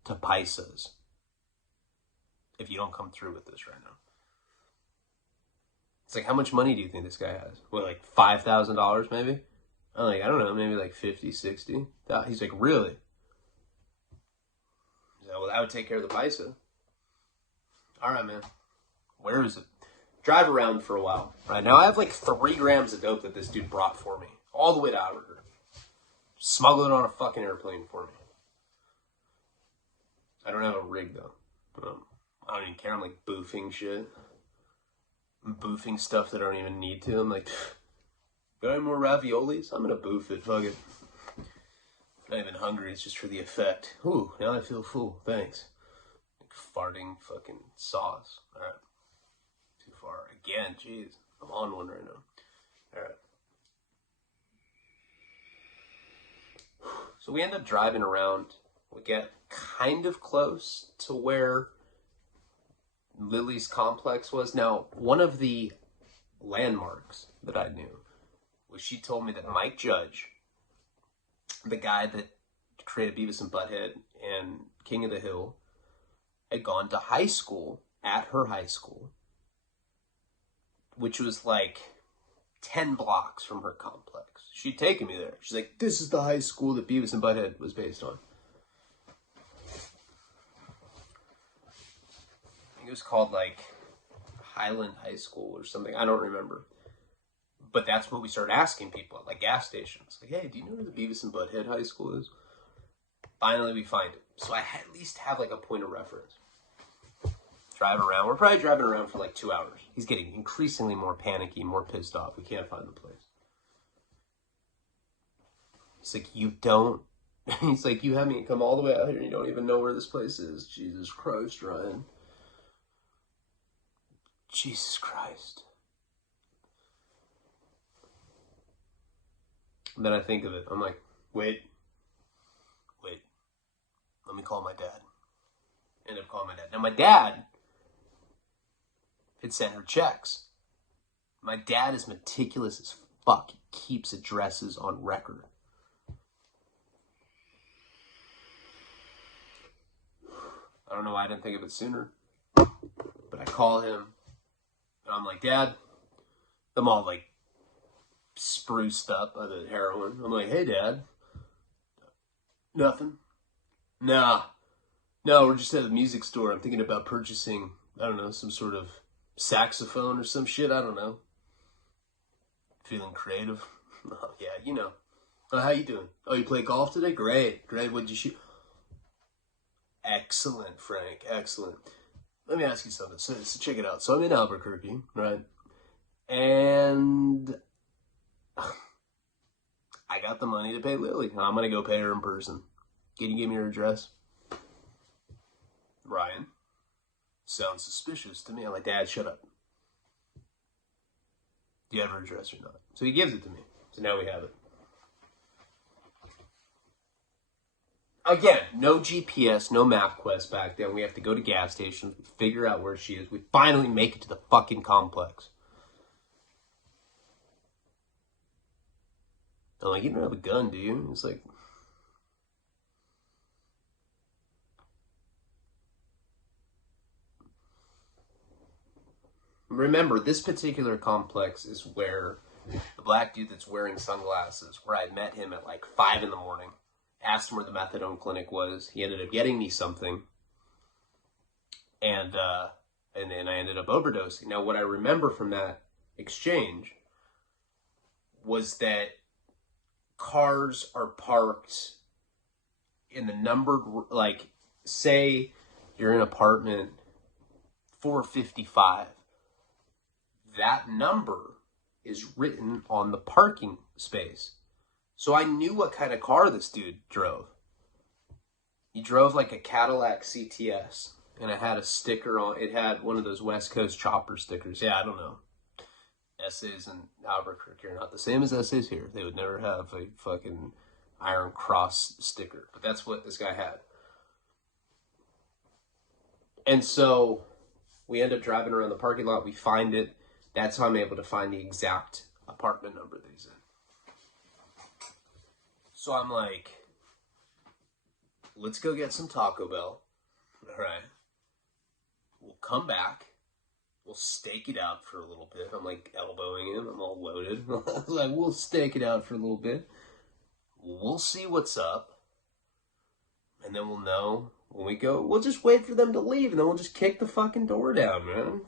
to paisas if you don't come through with this right now. It's like, how much money do you think this guy has? What, like $5,000 maybe? I'm like, I don't know, maybe like 50, 60. He's like, really? He's like, well, that would take care of the paisa. All right, man. Where is it? Drive around for a while. Right now, I have like 3 grams of dope that this dude brought for me, all the way to Albuquerque. Smuggle it on a fucking airplane for me. I don't have a rig though. I don't even care. I'm like boofing shit. I'm boofing stuff that I don't even need to. I'm like, got any more raviolis? I'm gonna boof it. Fuck it. Not even hungry. It's just for the effect. Ooh, now I feel full. Thanks. Like farting fucking sauce. All right. Too far again. Jeez, I'm on one right now. All right. So we end up driving around. We get kind of close to where Lily's complex was. Now, one of the landmarks that I knew was she told me that Mike Judge, the guy that created Beavis and Butthead and King of the Hill, had gone to high school at her high school, which was like 10 blocks from her complex. She'd taken me there. She's like, this is the high school that Beavis and Butthead was based on. I think it was called like Highland High School or something. I don't remember. But that's what we started asking people at like gas stations. Like, hey, do you know where the Beavis and Butthead High School is? Finally, we find it. So I at least have like a point of reference. Drive around. We're probably driving around for like 2 hours. He's getting increasingly more panicky, more pissed off. We can't find the place. He's like, you don't... He's like, you have me come all the way out here and you don't even know where this place is. Jesus Christ, Ryan. Jesus Christ. And then I think of it. I'm like, wait. Let me call my dad. End up calling my dad. Now, my dad had sent her checks. My dad is meticulous as fuck. He keeps addresses on record. I don't know why I didn't think of it sooner. But I call him. And I'm like, Dad. I'm all like spruced up by the heroin. I'm like, hey, Dad. Nothing. No, we're just at a music store. I'm thinking about purchasing, I don't know, some sort of saxophone or some shit. I don't know. Feeling creative. Oh, yeah, you know. Oh, how you doing? Oh, you play golf today? Great. What'd you shoot? Excellent, Frank. Excellent. Let me ask you something. So check it out. So I'm in Albuquerque, right? And I got the money to pay Lily. I'm going to go pay her in person. Can you give me your address? Ryan. Sounds suspicious to me. I'm like, Dad, shut up. Do you have her address or not? So he gives it to me. So now we have it. Again, no GPS, no MapQuest back then. We have to go to gas stations, figure out where she is. We finally make it to the fucking complex. I'm like, you don't have a gun, do you? It's like... Remember, this particular complex is where the black dude that's wearing sunglasses, where I met him at like 5 in the morning, asked him where the methadone clinic was. He ended up getting me something. And then I ended up overdosing. Now, what I remember from that exchange was that cars are parked in the numbered, like, say you're in apartment 455. That number is written on the parking space. So I knew what kind of car this dude drove. He drove like a Cadillac CTS. And it had a sticker on it. Had one of those West Coast chopper stickers. Yeah, I don't know. Essays in Albuquerque are not the same as essays here. They would never have a fucking Iron Cross sticker. But that's what this guy had. And so we end up driving around the parking lot. We find it. That's how I'm able to find the exact apartment number that he's in. So I'm like, let's go get some Taco Bell. All right. We'll come back. We'll stake it out for a little bit. I'm like elbowing him. I'm all loaded. I was like, we'll stake it out for a little bit. We'll see what's up. And then we'll know when we go. We'll just wait for them to leave. And then we'll just kick the fucking door down, man.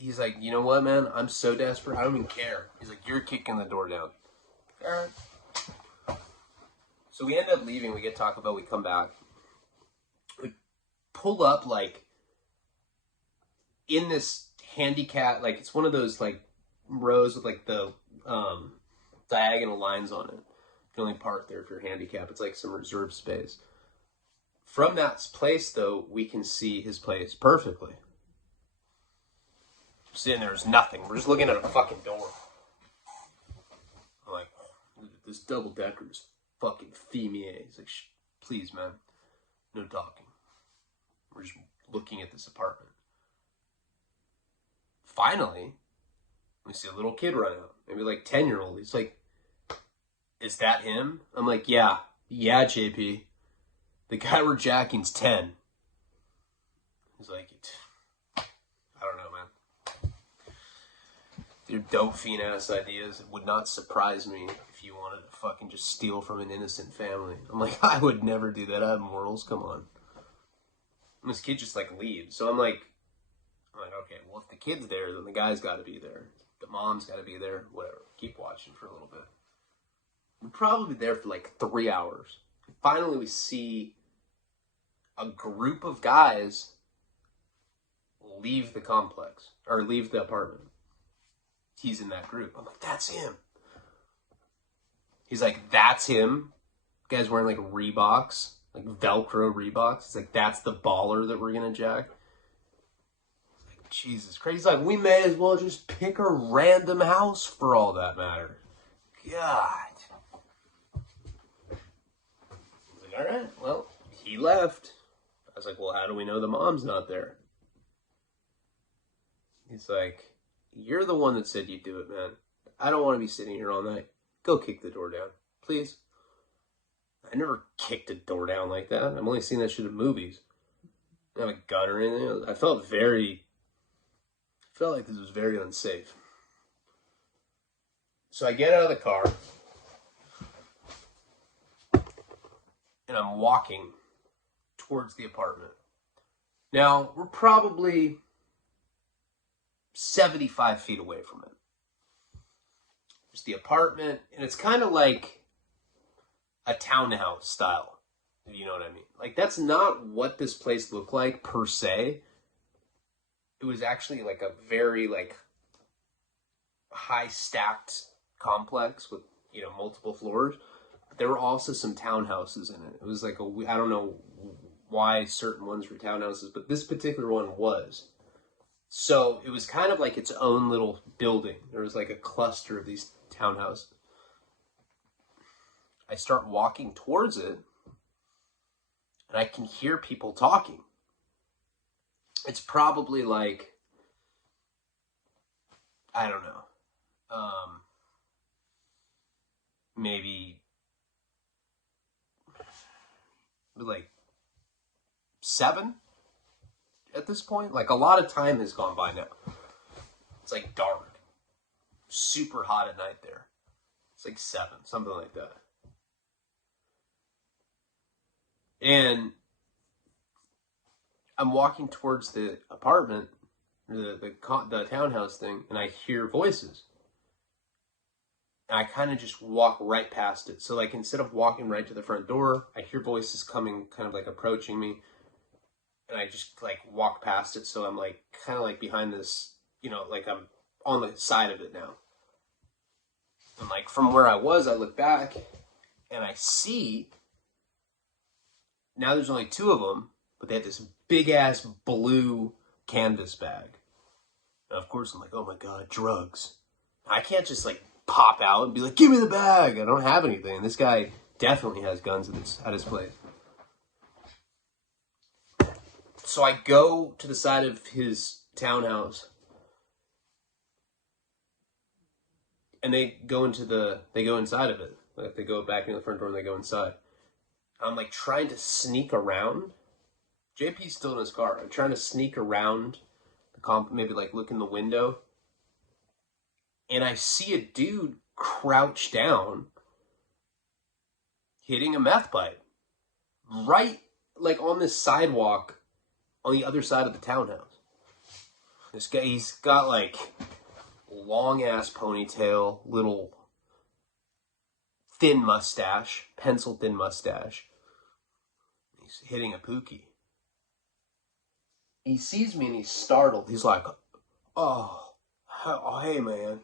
He's like, you know what, man? I'm so desperate. I don't even care. He's like, you're kicking the door down. All right. So we end up leaving. We get Taco Bell. We come back. We pull up, like, in this handicap, like, it's one of those, like, rows with, like, the diagonal lines on it. You can only park there if you're handicapped. It's like some reserved space. From that place, though, we can see his place perfectly. sitting there, there's nothing. We're just looking at a fucking door. I'm like, this double decker's fucking fumier. He's like, please, man, no talking. We're just looking at this apartment. Finally, we see a little kid run out, maybe like 10-year-old. He's like, is that him? I'm like, yeah, JP. The guy we're jacking's 10. He's like, I don't know, man. Your dope fiend ass ideas. It would not surprise me if you wanted to fucking just steal from an innocent family. I'm like, I would never do that. I have morals. Come on. And this kid just like leaves. So I'm like, okay, well, if the kid's there, then the guy's got to be there. The mom's got to be there. Whatever. Keep watching for a little bit. We're probably there for like 3 hours. Finally, we see a group of guys leave the complex, or leave the apartment. He's in that group. I'm like, that's him. He's like, that's him. The guy's wearing like Reeboks, like Velcro Reeboks. He's like, that's the baller that we're going to jack. Like, Jesus Christ. He's like, we may as well just pick a random house for all that matter. God. All right, well, he left. I was like, well, how do we know the mom's not there? He's like, you're the one that said you'd do it, man. I don't want to be sitting here all night. Go kick the door down, please. I never kicked a door down like that. I've only seen that shit in movies. I don't have a gun or anything. I felt like this was very unsafe. So I get out of the car. And I'm walking towards the apartment. Now, we're probably 75 feet away from it. There's the apartment, and it's kind of like a townhouse style, if you know what I mean. Like, that's not what this place looked like, per se. It was actually like a very, like, high-stacked complex with, multiple floors. There were also some townhouses in it. It was like I don't know why certain ones were townhouses, but this particular one was. So it was kind of like its own little building. There was like a cluster of these townhouses. I start walking towards it, and I can hear people talking. It's probably like, I don't know, maybe like 7 at this point. Like, a lot of time has gone by now. It's like dark, super hot at night there. It's like 7, something like that. And I'm walking towards the apartment, the townhouse thing, and I hear voices. And I kind of just walk right past it. So, like, instead of walking right to the front door, I hear voices coming, kind of like approaching me. And I just, like, walk past it. So I'm, like, kind of like behind this, like I'm on the side of it now. And, like, from where I was, I look back and I see, now there's only 2 of them, but they had this big ass blue canvas bag. And of course I'm like, oh my God, drugs. I can't just, like, pop out and be like, give me the bag. I don't have anything. And this guy definitely has guns at his place. So I go to the side of his townhouse, and they go inside of it. Like, they go back in the front door and they go inside. I'm like trying to sneak around. JP's still in his car. I'm trying to sneak around the maybe like look in the window. And I see a dude crouch down, hitting a meth pipe. Right, like, on this sidewalk on the other side of the townhouse. This guy, he's got, like, long-ass ponytail, little thin mustache, pencil-thin mustache. He's hitting a pookie. He sees me and he's startled. He's like, oh, hey, man.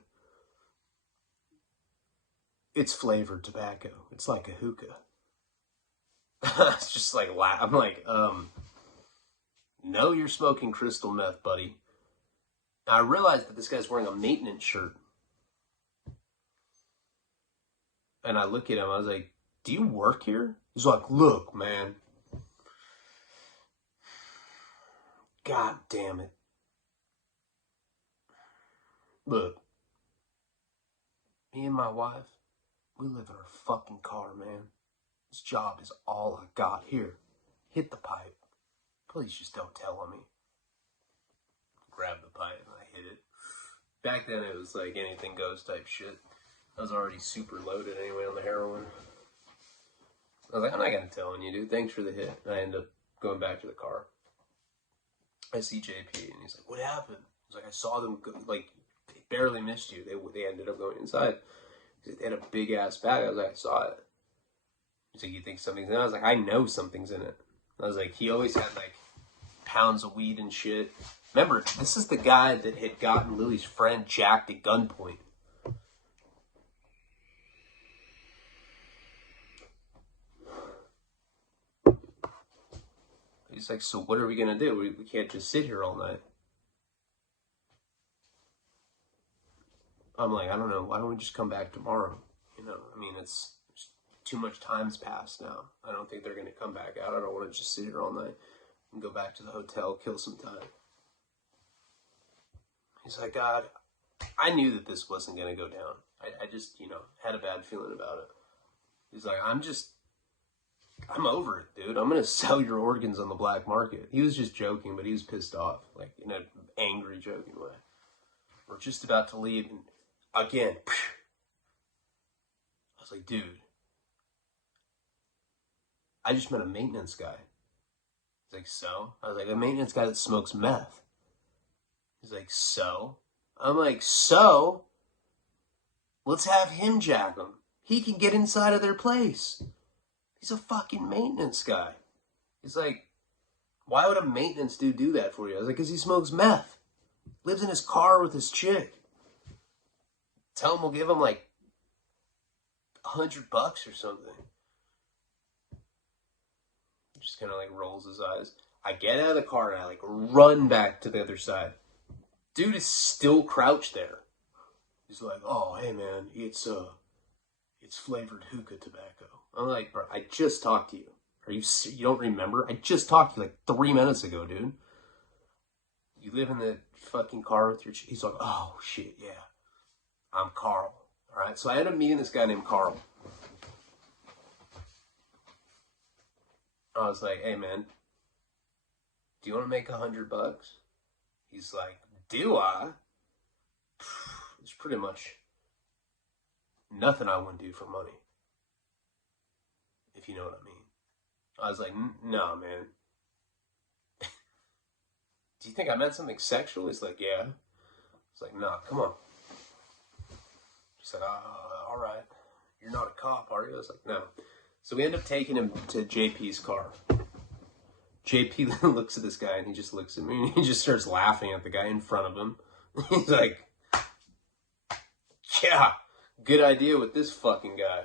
It's flavored tobacco. It's like a hookah. It's just like, I'm like, no, you're smoking crystal meth, buddy. I realized that this guy's wearing a maintenance shirt. And I look at him, I was like, do you work here? He's like, look, man. God damn it. Look. Me and my wife, we live in our fucking car, man. This job is all I got. Here, hit the pipe. Please just don't tell on me. Grab the pipe and I hit it. Back then it was like anything goes type shit. I was already super loaded anyway on the heroin. I was like, I'm not gonna tell on you, dude. Thanks for the hit. And I end up going back to the car. I see JP and he's like, what happened? He's like, I saw them go, like, they barely missed you. They ended up going inside. He's like, they had a big ass bag. I was like, I saw it. He's like, you think something's in it? I was like, I know something's in it. I was like, he always had like pounds of weed and shit. Remember, this is the guy that had gotten Lily's friend jacked at gunpoint. He's like, so what are we gonna do? We can't just sit here all night. I'm like, I don't know. Why don't we just come back tomorrow? You know, I mean, it's too much time's passed now. I don't think they're gonna come back out. I don't want to just sit here all night and go back to the hotel, kill some time. He's like, God, I knew that this wasn't gonna go down. I just, you know, had a bad feeling about it. He's like, I'm over it, dude. I'm gonna sell your organs on the black market. He was just joking, but he was pissed off, like in an angry, joking way. We're just about to leave, and again, I was like, dude, I just met a maintenance guy. He's like, so? I was like, a maintenance guy that smokes meth. He's like, so? I'm like, so? Let's have him jack them. He can get inside of their place. He's a fucking maintenance guy. He's like, why would a maintenance dude do that for you? I was like, because he smokes meth. Lives in his car with his chick. Tell him we'll give him like $100 or something. He just kind of like rolls his eyes. I get out of the car and I like run back to the other side. Dude is still crouched there. He's like, oh, hey man, it's flavored hookah tobacco. I'm like, bro, I just talked to you. You don't remember? I just talked to you like 3 minutes ago, dude. You live in the fucking car with your... He's like, oh, shit, yeah. I'm Carl. All right, so I ended up meeting this guy named Carl. I was like, hey, man, do you want to make $100? He's like, do I? It's pretty much nothing I wouldn't do for money. If you know what I mean. I was like, nah, man. Do you think I meant something sexual? He's like, yeah. It's like, nah, come on. He said, all right. You're not a cop, are you? I was like, no. So we end up taking him to JP's car. JP looks at this guy and he just looks at me and he just starts laughing at the guy in front of him. He's like, yeah, good idea with this fucking guy.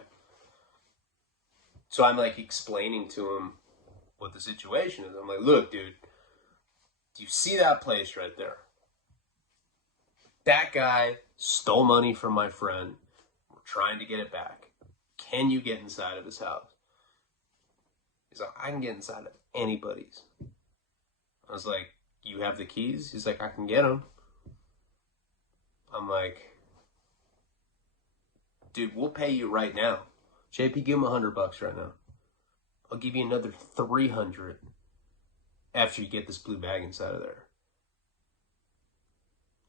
So I'm like explaining to him what the situation is. I'm like, look, dude, do you see that place right there? That guy stole money from my friend. We're trying to get it back. Can you get inside of his house? He's like, I can get inside of anybody's. I was like, you have the keys? He's like, I can get them. I'm like, dude, we'll pay you right now. JP, give him $100 right now. I'll give you another 300 after you get this blue bag inside of there.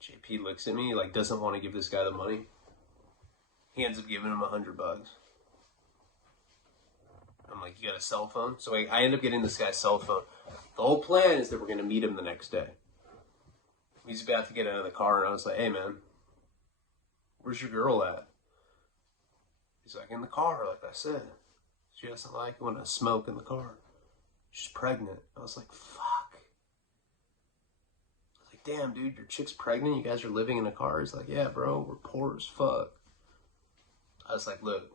JP looks at me, like, doesn't want to give this guy the money. He ends up giving him $100. I'm like, you got a cell phone? So I end up getting this guy's cell phone. The whole plan is that we're going to meet him the next day. He's about to get out of the car, and I was like, hey, man, where's your girl at? He's like, in the car, like I said. She doesn't like it when I smoke in the car. She's pregnant. I was like, fuck. I was like, damn, dude, your chick's pregnant? You guys are living in a car? He's like, yeah, bro, we're poor as fuck. I was like, look,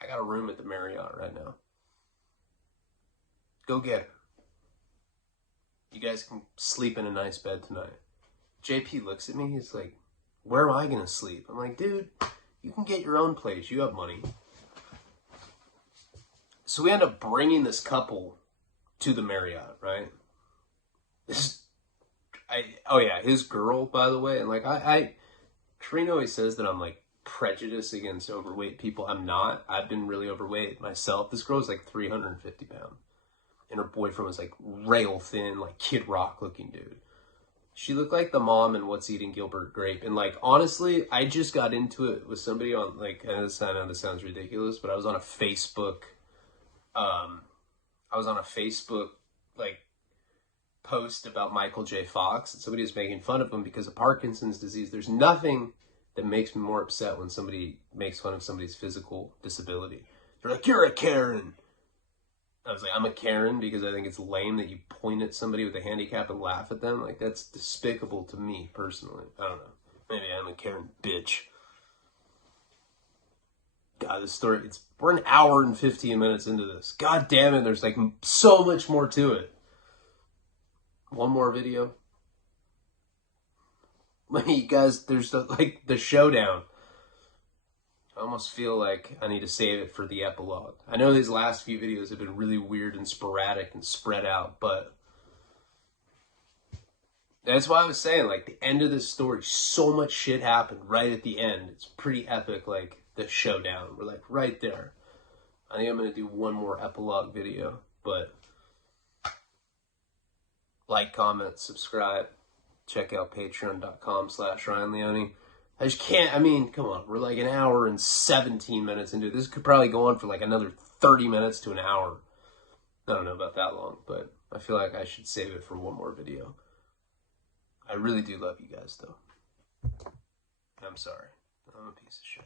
I got a room at the Marriott right now. Go get her. You guys can sleep in a nice bed tonight. JP looks at me, he's like, where am I going to sleep? I'm like, dude, you can get your own place. You have money. So we end up bringing this couple to the Marriott, right? His girl, by the way, and like Karina always says that I'm like prejudiced against overweight people. I'm not. I've been really overweight myself. This girl's like 350 pounds, and her boyfriend was like rail thin, like Kid Rock looking dude. She looked like the mom in What's Eating Gilbert Grape. And like, honestly, I just got into it with somebody on like, I know this sounds ridiculous, but I was on a Facebook, like post about Michael J. Fox, and somebody was making fun of him because of Parkinson's disease. There's nothing that makes me more upset when somebody makes fun of somebody's physical disability. They're like, you're a Karen. I was like, I'm a Karen because I think it's lame that you point at somebody with a handicap and laugh at them. Like, that's despicable to me, personally. I don't know. Maybe I'm a Karen bitch. God, this story, we're an hour and 15 minutes into this. God damn it, there's like so much more to it. One more video. You guys, there's the showdown. I almost feel like I need to save it for the epilogue. I know these last few videos have been really weird and sporadic and spread out, but that's why I was saying, like, the end of this story, so much shit happened right at the end. It's pretty epic, like, the showdown. We're, like, right there. I think I'm going to do one more epilogue video, but like, comment, subscribe, check out patreon.com/Ryan Leone. I just can't, I mean, come on. We're like an hour and 17 minutes into it. This could probably go on for like another 30 minutes to an hour. I don't know about that long, but I feel like I should save it for one more video. I really do love you guys, though. I'm sorry. I'm a piece of shit.